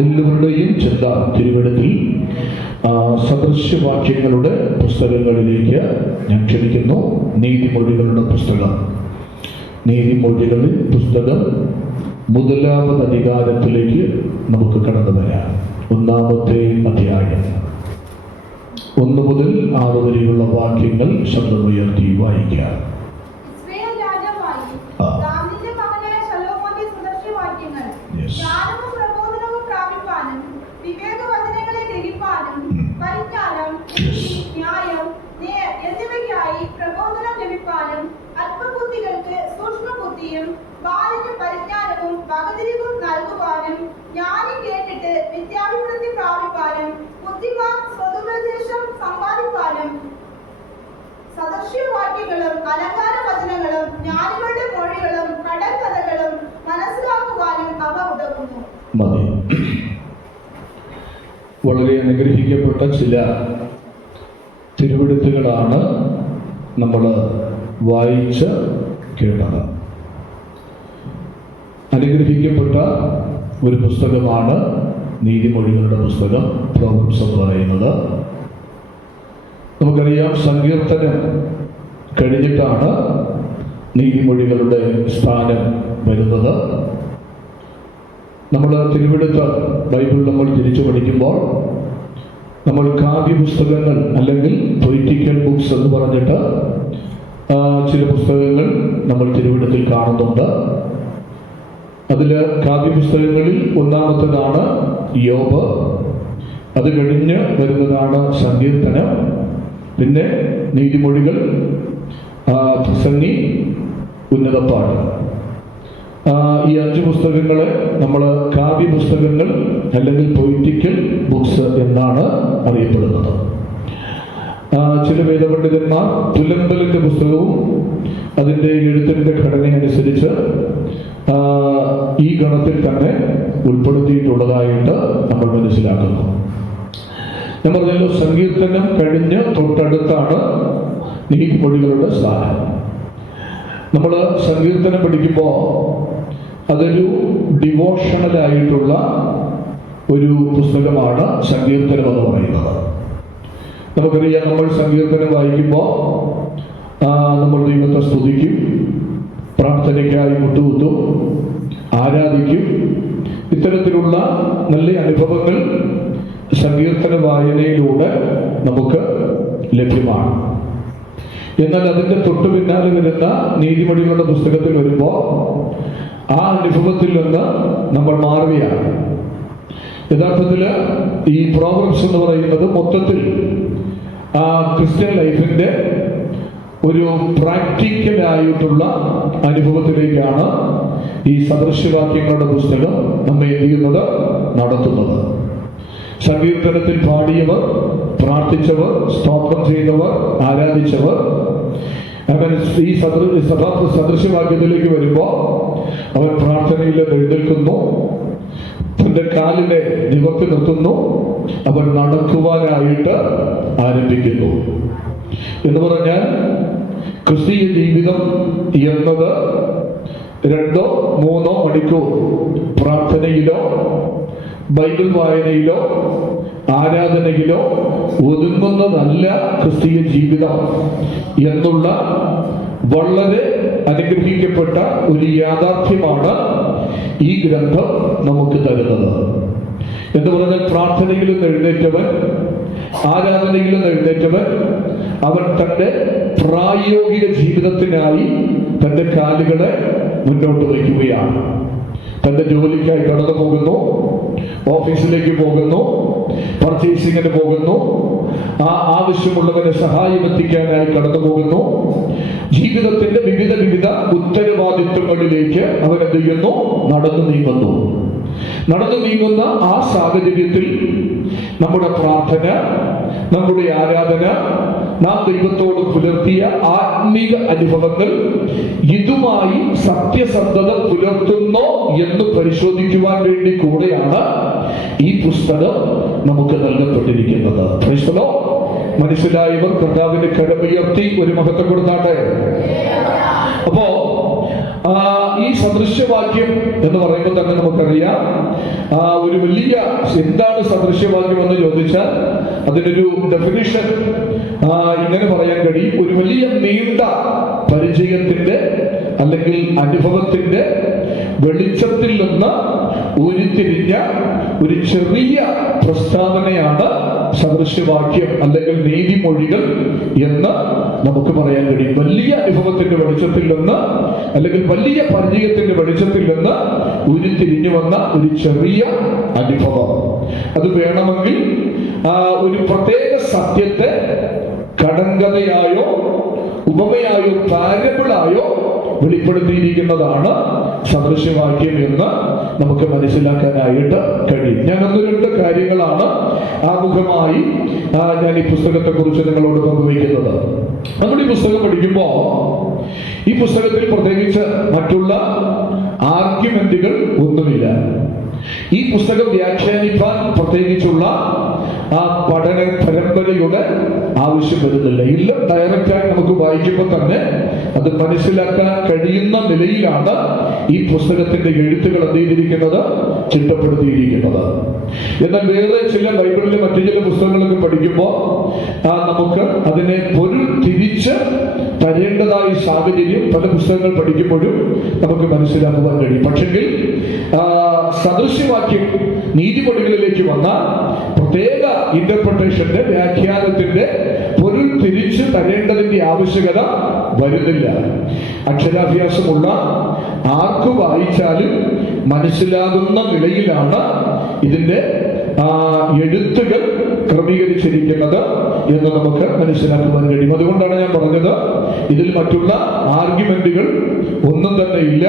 എല്ലാവരുടെയും ചിന്ത തിരുവഴുത്തിൽ സദൃശ്യവാക്യങ്ങളുടെ പുസ്തകങ്ങളിലേക്ക് ഞാൻ ക്ഷണിക്കുന്നു. നീതിമൊഴികളുടെ പുസ്തകം, നീതിമൊഴികളിൽ പുസ്തകം 1-ാമത് അധികാരത്തിലേക്ക് നമുക്ക് കടന്നു വരാം. 1-ാമത്തെ അധ്യായം 1 മുതൽ 6 വരെയുള്ള വാക്യങ്ങൾ ശബ്ദമുയർത്തി വായിക്കാം. സദൃശ്യവാക്യങ്ങളും അലങ്കാര വചനങ്ങളും ജ്ഞാനികളുടെ മൊഴികളും കടൽക്കഥകളും മനസ്സിലാക്കുവാനും അവ ഉതകുന്നു. വളരെ അനുഗ്രഹിക്കപ്പെട്ട ചില തിരുവെഴുത്തുകളാണ് നമ്മൾ വായിച്ച് കേട്ടത്. അനുഗ്രഹിക്കപ്പെട്ട ഒരു പുസ്തകമാണ് നീതിമൊഴികളുടെ പുസ്തകം, പ്രോവർബ്സ് എന്ന് പറയുന്നത്. നമുക്കറിയാം, സങ്കീർത്തനം കഴിഞ്ഞിട്ടാണ് നീതിമൊഴികളുടെ സ്ഥാനം വരുന്നത്. നമ്മൾ തിരുവെഴുത്ത് ബൈബിൾ നമ്മൾ തിരിച്ചു പഠിക്കുമ്പോൾ നമ്മൾ കാവ്യപുസ്തകങ്ങൾ അല്ലെങ്കിൽ പൊളിറ്റിക്കൽ ബുക്സ് എന്ന് പറഞ്ഞിട്ട് ചില പുസ്തകങ്ങൾ നമ്മൾ തിരുവെഴുത്തിൽ കാണുന്നുണ്ട്. അതിൽ കാവ്യപുസ്തകങ്ങളിൽ 1-ാമത്തേതാണ് യോബ്, അത് കഴിഞ്ഞ് വരുന്നതാണ് സങ്കീർത്തനം, പിന്നെ നീതിമൊഴികൾ, പ്രസംഗി, ഉന്നതപ്പാട്ട്. ഈ 5 പുസ്തകങ്ങളെ നമ്മൾ കാവ്യപുസ്തകങ്ങൾ അല്ലെങ്കിൽ പൊളിറ്റിക്കൽ ബുക്സ് എന്നാണ് അറിയപ്പെടുന്നത്. ചില വേദപണ്ഡിതന്മാർ തുലമ്പലിന്റെ പുസ്തകവും അതിൻ്റെ എഴുത്തിൻ്റെ ഘടനയനുസരിച്ച് ഈ ഗണത്തിൽ തന്നെ ഉൾപ്പെടുത്തിയിട്ടുള്ളതായിട്ട് നമ്മൾ മനസ്സിലാക്കുന്നു. ഞാൻ പറഞ്ഞല്ലോ, സങ്കീർത്തനം കഴിഞ്ഞ് തൊട്ടടുത്താണ് നീതിമൊഴികളുടെ സ്ഥാനം. നമ്മൾ സങ്കീർത്തനം പഠിക്കുമ്പോൾ അതൊരു ഡിവോഷണലായിട്ടുള്ള ഒരു പുസ്തകമാണ് സങ്കീർത്തനം എന്ന് പറയുന്നത്. നമുക്കറിയാം, നമ്മൾ സങ്കീർത്തനം വായിക്കുമ്പോൾ നമ്മൾ ദൈവത്തെ സ്തുതിക്കും, പ്രാർത്ഥനയ്ക്കായി മുട്ടുകുത്തും, ആരാധിക്കും. ഇത്തരത്തിലുള്ള നല്ല അനുഭവങ്ങൾ സങ്കീർത്തന വായനയിലൂടെ നമുക്ക് ലഭ്യമാണ്. എന്നാൽ അതിൻ്റെ തൊട്ടു പിന്നാലെ വരുന്ന നീതിമൊഴികളുടെ പുസ്തകത്തിൽ വരുമ്പോൾ ആ അനുഭവത്തിൽ നിന്ന് നമ്മൾ മാറുകയാണ്. യഥാർത്ഥത്തിൽ ഈ പ്രോവർബ്സ് എന്ന് പറയുന്നത് മൊത്തത്തിൽ ക്രിസ്ത്യൻ ലൈഫിൻ്റെ ഒരു പ്രാക്ടിക്കലായിട്ടുള്ള അനുഭവത്തിലേക്കാണ് ഈ സദൃശ്യവാക്യങ്ങളുടെ പുസ്തകം നമ്മെ എന്ത് ചെയ്യുന്നത്, നടത്തുന്നത്. സങ്കീർത്തനത്തിൽ പാടിയവർ, പ്രാർത്ഥിച്ചവർ, സ്തോത്രം ചെയ്തവർ, ആരാധിച്ചവർ, അങ്ങനെ ഈ സദൃശ്യവാക്യത്തിലേക്ക് വരുമ്പോൾ അവൻ പ്രാർത്ഥനയിൽ എഴുന്നേൽക്കുന്നു, തൻ്റെ കാലിനെ നിവർത്തി നിർത്തുന്നു, അവൻ നടക്കുവാനായിട്ട് ആരംഭിക്കുന്നു. എന്ന് പറഞ്ഞാൽ ക്രിസ്തീയ ജീവിതം എന്നത് 2-3 മണിക്കൂർ പ്രാർത്ഥനയിലോ ബൈബിൾ വായനയിലോ ആരാധനയിലോ ഒതുങ്ങുന്നതല്ല ക്രിസ്തീയ ജീവിതം എന്നുള്ള വളരെ അനുഗ്രഹിക്കപ്പെട്ട ഒരു യാഥാർത്ഥ്യമാണ് ഈ ഗ്രന്ഥം നമുക്ക് തരുന്നത്. എന്ന് പറഞ്ഞാൽ, പ്രാർത്ഥനയിലും എഴുന്നേറ്റവൻ, ആരാധനയിലും എഴുന്നേറ്റവൻ അവൻ തൻ്റെ പ്രായോഗിക ജീവിതത്തിനായി തൻ്റെ കാലുകളെ മുന്നോട്ട് വയ്ക്കുകയാണ്. തൻ്റെ ജോലിക്കായി കടന്നു പോകുന്നു, ഓഫീസിലേക്ക് പോകുന്നു, പർച്ചേസിങ്ങിന് പോകുന്നു, ആ ആവശ്യമുള്ളവരെ സഹായം എത്തിക്കാനായി കടന്നു പോകുന്നു. ജീവിതത്തിന്റെ വിവിധ ഉത്തരവാദിത്വങ്ങളിലേക്ക് അവൻ എന്ത് ചെയ്യുന്നു, നടന്നു നീങ്ങുന്ന ആ സാഹചര്യത്തിൽ നമ്മുടെ പ്രാർത്ഥന, നമ്മുടെ ആരാധന, നാം ദൈവത്തോട് പുലർത്തിയ ആത്മീക അനുഭവങ്ങൾ ഇതുമായി സത്യസന്ധത പുലർത്തുന്നോ എന്ന് പരിശോധിക്കുവാൻ വേണ്ടി കൂടെയാണ് ഈ പുസ്തകം നമുക്ക് നൽകപ്പെട്ടിരിക്കുന്നത്. മനസ്സിലായവർ കർത്താവിന്റെ കരമുയർത്തി ഒരു മഹത്വം കൊടുത്താട്ടെ. അപ്പോ ഈ സദൃശ്യവാക്യം എന്ന് പറയുമ്പോൾ തന്നെ നമുക്കറിയാം ഒരു വലിയ എന്താണ് സദൃശ്യവാക്യം എന്ന് ചോദിച്ചാൽ അതിനൊരു ഡെഫിനിഷൻ ഇങ്ങനെ പറയാൻ കഴിയും. ഒരു വലിയ നീണ്ട പരിചയത്തിന്റെ അല്ലെങ്കിൽ അനുഭവത്തിന്റെ വെളിച്ചത്തിൽ നിന്ന് ഉരുത്തിരിഞ്ഞ ഒരു ചെറിയ പ്രസ്താവനയാണ് സദൃശ്യവാക്യം അല്ലെങ്കിൽ നീതിമൊഴികൾ എന്ന് നമുക്ക് പറയാൻ കഴിയും. വലിയ അനുഭവത്തിന്റെ വെളിച്ചത്തിൽ നിന്ന് അല്ലെങ്കിൽ വലിയ പരിചയത്തിന്റെ വെളിച്ചത്തിൽ നിന്ന് ഉരുത്തിരിഞ്ഞു വന്ന ഒരു ചെറിയ അനുഭവം. അത് വേണമെങ്കിൽ ഒരു പ്രത്യേക സത്യത്തെ കടങ്കഥയായോ ഉപമയായോ പാരബിളായോ വെളിപ്പെടുത്തിയിരിക്കുന്നതാണ് സദൃശ്യവാക്യം എന്ന് നമുക്ക് മനസ്സിലാക്കാനായിട്ട് കഴിയും. ഞാൻ ഒന്ന് രണ്ട് കാര്യങ്ങളാണ് ആമുഖമായി ഞാൻ ഈ പുസ്തകത്തെ കുറിച്ച് നിങ്ങളോട് പങ്കുവയ്ക്കുന്നത്. നമ്മൾ ഈ പുസ്തകം പഠിക്കുമ്പോൾ ഈ പുസ്തകത്തിൽ പ്രത്യേകിച്ച് മറ്റുള്ള ആർഗ്യുമെന്റുകൾ ഒന്നുമില്ല. ഈ പുസ്തകം വ്യാഖ്യാനിക്കാൻ പ്രത്യേകിച്ചുള്ള പഠന പരമ്പരയുടെ ആവശ്യം വരുന്നില്ല. ഇല്ല, ഡയറക്റ്റായി നമുക്ക് വായിക്കുമ്പോൾ തന്നെ അത് മനസ്സിലാക്കാൻ കഴിയുന്ന നിലയിലാണ് ഈ പുസ്തകത്തിന്റെ എഴുത്തുകൾ എന്ത് ചെയ്തിരിക്കുന്നത്, ചിട്ടപ്പെടുത്തിയിരിക്കുന്നത്. എന്നാൽ വേറെ ചില ബൈബിളിലെ മറ്റു ചില പുസ്തകങ്ങളൊക്കെ പഠിക്കുമ്പോൾ നമുക്ക് അതിനെ പൊരുൾ തിരിച്ച് തരേണ്ടതായ സാഹചര്യം പല പുസ്തകങ്ങൾ പഠിക്കുമ്പോഴും നമുക്ക് മനസ്സിലാക്കുവാൻ കഴിയും. പക്ഷെങ്കിൽ സദൃശ്യവാക്യം നീതിമൊഴികളിലേക്ക് വന്ന പ്രത്യേക ഇന്റർപ്രിട്ടേഷന്റെ വ്യാഖ്യാനത്തിന്റെ പൊരുൾ തിരിച്ച് തരേണ്ടതിന്റെ ആവശ്യകത വരുന്നില്ല. അക്ഷരാഭ്യാസമുള്ള ആർക്ക് വായിച്ചാലും മനസ്സിലാകുന്ന നിലയിലാണ് ഇതിന്റെ എഴുത്തുകൾ ക്രമീകരിച്ചിരിക്കുന്നത് എന്ന് നമുക്ക് മനസ്സിലാക്കുവാൻ കഴിയും. അതുകൊണ്ടാണ് ഞാൻ പറഞ്ഞത്, ഇതിൽ മറ്റുള്ള ആർഗ്യുമെന്റുകൾ ഒന്നും തന്നെ ഇല്ല.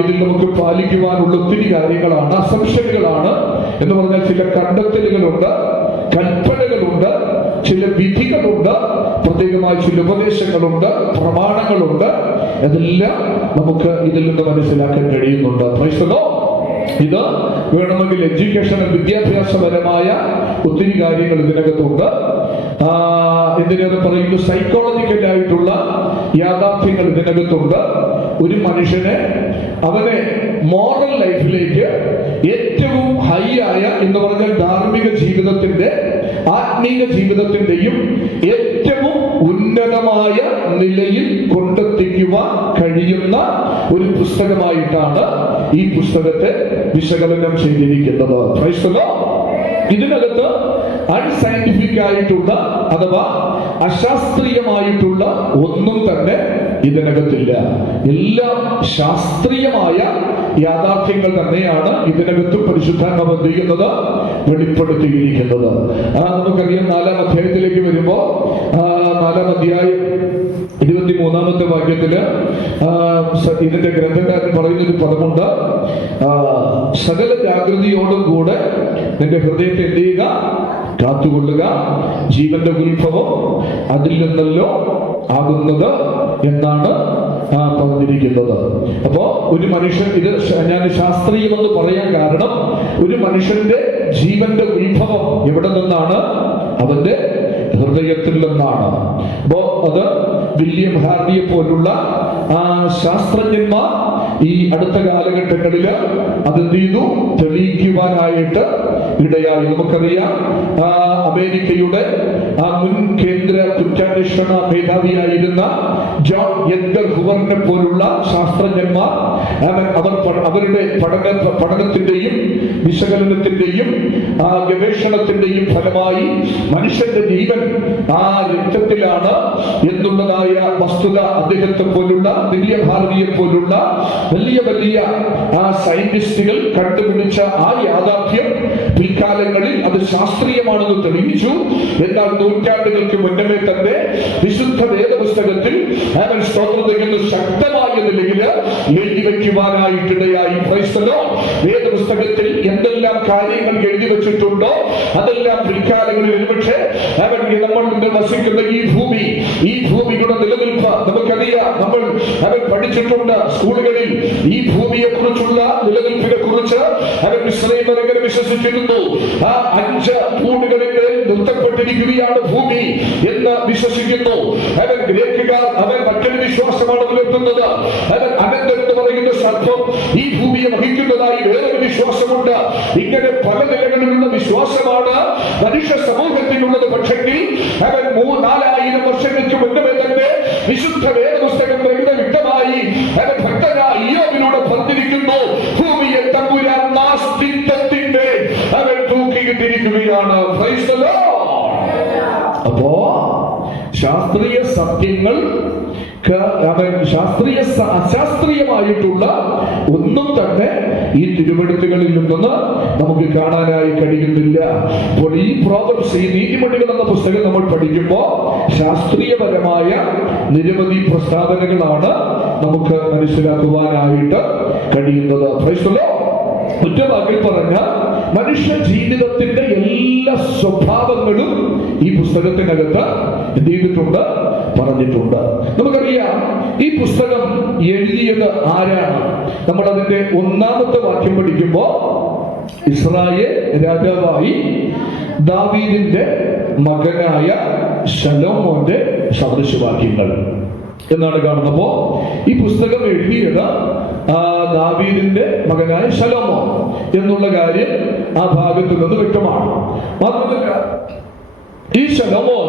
ഇതിൽ നമുക്ക് പാലിക്കുവാനുള്ള ഒത്തിരി കാര്യങ്ങളാണ്, അസംഷനുകളാണ് എന്ന് പറഞ്ഞാൽ ചില കണ്ടെത്തലുകളുണ്ട്, കൽപ്പനകളുണ്ട്, ചില വിധികളുണ്ട്, പ്രത്യേകമായ ചില ഉപദേശങ്ങളുണ്ട്, പ്രമാണങ്ങളുണ്ട്. അതെല്ലാം നമുക്ക് ഇതിൽ നിന്ന് മനസ്സിലാക്കാൻ കഴിയുന്നുണ്ട്. ഇത് വേണമെങ്കിൽ എഡ്യൂക്കേഷണൽ വിദ്യാഭ്യാസപരമായ ഒത്തിരി കാര്യങ്ങൾ ഇതിനകത്തുണ്ട്. എന്തിനേറെ പറയുന്നു, സൈക്കോളജിക്കലായിട്ടുള്ള യാഥാർത്ഥ്യങ്ങൾ ഇതിനകത്തുണ്ട്. ഒരു മനുഷ്യനെ അവനെ മോറൽ ലൈഫിലേക്ക് ഏറ്റവും ഹൈ ആയ എന്ന് പറഞ്ഞാൽ ധാർമ്മിക ജീവിതത്തിന്റെ ആത്മീക ജീവിതത്തിന്റെയും ഏറ്റവും ഉന്നതമായ നിലയിൽ കൊണ്ടെത്തിക്കുവാൻ കഴിയുന്ന ഒരു പുസ്തകമായിട്ടാണ് ഈ പുസ്തകത്തെ വിശകലനം ചെയ്തിരിക്കുന്നത്. Praise the Lord. ഇതിനകത്ത് അൺസയന്റിഫിക് ആയിട്ടുള്ള അഥവാ അശാസ്ത്രീയമായിട്ടുള്ള ഒന്നും തന്നെ ഇതിനകത്തില്ല. എല്ലാം ശാസ്ത്രീയമായ യാഥാർത്ഥ്യങ്ങൾ തന്നെയാണ് ഇതിനകത്ത് പരിശുദ്ധാത്മാവ് ചെയ്യുന്നത്, വെളിപ്പെടുത്തിയിരിക്കുന്നത്. നമുക്കറിയാം, 4-ാം അധ്യായത്തിലേക്ക് വരുമ്പോ 4-ാം അധ്യായം 23-ാമത്തെ വാക്യത്തില് ഇതിന്റെ ഗ്രന്ഥകാരൻ പറയുന്നൊരു പദമുണ്ട്, സകല ജാഗ്രതയോടും കൂടെ നിന്റെ ഹൃദയത്തെ എന്ത് ചെയ്യുക, കാത്തുകൊള്ളുക, ജീവന്റെ ഉത്ഭവം അതിൽ നിന്നല്ലോ ആകുന്നത് എന്നാണ് പറഞ്ഞിരിക്കുന്നത്. അപ്പോ ഒരു മനുഷ്യൻ, ഇത് ഞാൻ ശാസ്ത്രീയമെന്ന് പറയാൻ കാരണം, ഒരു മനുഷ്യന്റെ ജീവന്റെ ഉത്ഭവം എവിടെ നിന്നാണ്? അവന്റെ ഹൃദയത്തിൽ നിന്നാണ്. അപ്പോ അത് വില്യം ഹാർഡിയെ പോലുള്ള ശാസ്ത്രജ്ഞന്മാർ ഈ അടുത്ത കാലഘട്ടങ്ങളിൽ അതെന്ത് ചെയ്തു, തെളിയിക്കുവാനായിട്ട് ഇടയായി. നമുക്കറിയാം, അമേരിക്കയുടെ മുൻ കേന്ദ്ര കുറ്റാന്വേഷണ മേധാവിയായിരുന്ന ജോൺ എഡ്ഗർ ഹുവറിനെ പോലുള്ള ശാസ്ത്രജ്ഞന്മാർ അവരുടെ പഠനത്തിന്റെയും വിശകലനത്തിന്റെയും ഗവേഷണത്തിന്റെയും ഫലമായി മനുഷ്യന്റെ ജീവൻ രക്തത്തിലാണ് എന്നുള്ളതായ വസ്തുത അദ്ദേഹത്തെ പോലുള്ള വില്യം ഹാർഡിയെ പോലുള്ള വലിയ വലിയ സയന്റിസ്റ്റുകൾ കണ്ടുപിടിച്ച യാഥാർത്ഥ്യം പിൽക്കാലങ്ങളിൽ അത് ശാസ്ത്രീയമാണെന്ന് തെളിയിച്ചു. എന്നാൽ നൂറ്റാണ്ടുകൾക്ക് മുന്നമേ തന്നെ വിശുദ്ധ വേദപുസ്തകത്തിൽ അവൻ സ്തോത്രം ചെയ്യുന്ന ശക്തമായ നിലയിൽ എഴുതി വയ്ക്കുവാനായിട്ടിടയായി. വേദപുസ്തകത്തിൽ എന്തെല്ലാം കാര്യങ്ങൾ എഴുതി വെച്ചിട്ടുണ്ടോ അതെല്ലാം പിൽക്കാലങ്ങളിൽ ഒരുപക്ഷെ നമ്മൾ വസിക്കുന്ന ഈ ഭൂമിയുടെ നിലനിൽപ്പ് നമുക്കറിയാം. നമ്മൾ പഠിച്ചിട്ടുണ്ട് സ്കൂളുകളിൽ ഈ ഭൂമിയെ കുറിച്ചുള്ള നിലനിൽപ്പിനെ കുറിച്ച് മിശ്രൈമർ എങ്ങനെ വിശ്വസിച്ചിരുന്നു. 5 തൂണുകളിൽ നിർത്തപ്പെട്ടിരിക്കുകയാണ് ഭൂമി എന്ന് വിശ്വസിക്കുന്നു. ഗ്രേക്കുകാർ മറ്റൊരു വിശ്വാസമാണ് പുലർത്തുന്നത്. അനന്തൻ എന്ന് പറയുന്ന സർപ്പം ഈ ഭൂമിയെ വഹിക്കുന്നതായി വേറൊരു വിശ്വാസമുണ്ട്. ഇങ്ങനെ പല നിലകളിലുള്ള വിശ്വാസമാണ് മനുഷ്യ സമൂഹത്തിനുള്ളത്. പക്ഷെങ്കിൽ അവൻ 4000 വർഷങ്ങൾക്ക് മുന്നമേ തന്നെ വിശുദ്ധ വേദപുസ്തകം വ്യക്തമായി അവൻ ഭക്തനായ ഇയ്യോബിലൂടെ പറഞ്ഞിരിക്കുന്നു, ഭൂമിയെ തമ്പുരാൻ നാസ്തിത്വത്തിന്റെ അവൻ തൂക്കിയിട്ടിരിക്കുകയാണ്. അപ്പോ ശാസ്ത്രീയ സത്യങ്ങൾ അശാസ്ത്രീയമായിട്ടുള്ള ഒന്നും തന്നെ ഈ തിരുവെഴുത്തുകളിൽ നിന്നൊന്ന് നമുക്ക് കാണാനായി കഴിയുന്നില്ല. അപ്പോൾ ഈ പ്രോവർബ്സ്, ഈ നീതിമൊഴികൾ എന്ന പുസ്തകം നമ്മൾ പഠിക്കുമ്പോൾ ശാസ്ത്രീയപരമായ നിരവധി പ്രസ്താവനകളാണ് നമുക്ക് മനസ്സിലാക്കുവാനായിട്ട് കഴിയുന്നത്. ഒറ്റ വാക്കിൽ പറഞ്ഞ മനുഷ്യ ജീവിതത്തിന്റെ എല്ലാ സ്വഭാവങ്ങളും ഈ പുസ്തകത്തിനകത്ത് എന്ത് ചെയ്തിട്ടുണ്ട്, പറഞ്ഞിട്ടുണ്ട്. നമുക്കറിയാം ഈ പുസ്തകം എഴുതിയത് ആരാണ്. നമ്മൾ അതിന്റെ 1-ാമത്തെ വാക്യം പഠിക്കുമ്പോ ഇസ്രായേൽ രാജാവായി ദാവീദിന്റെ മകനായ ശലോമോന്റെ സദൃശവാക്യങ്ങൾ എന്നാണ് കാണുന്നപ്പോ ഈ പുസ്തകം എഴുതിയത് ദാവീദിന്റെ മകനായ ശലോമോൻ എന്നുള്ള കാര്യം ആ ഭാഗത്തിൽ നിന്ന് വ്യക്തമാണ്. മാത്രമല്ല ഈ ശലോമോൻ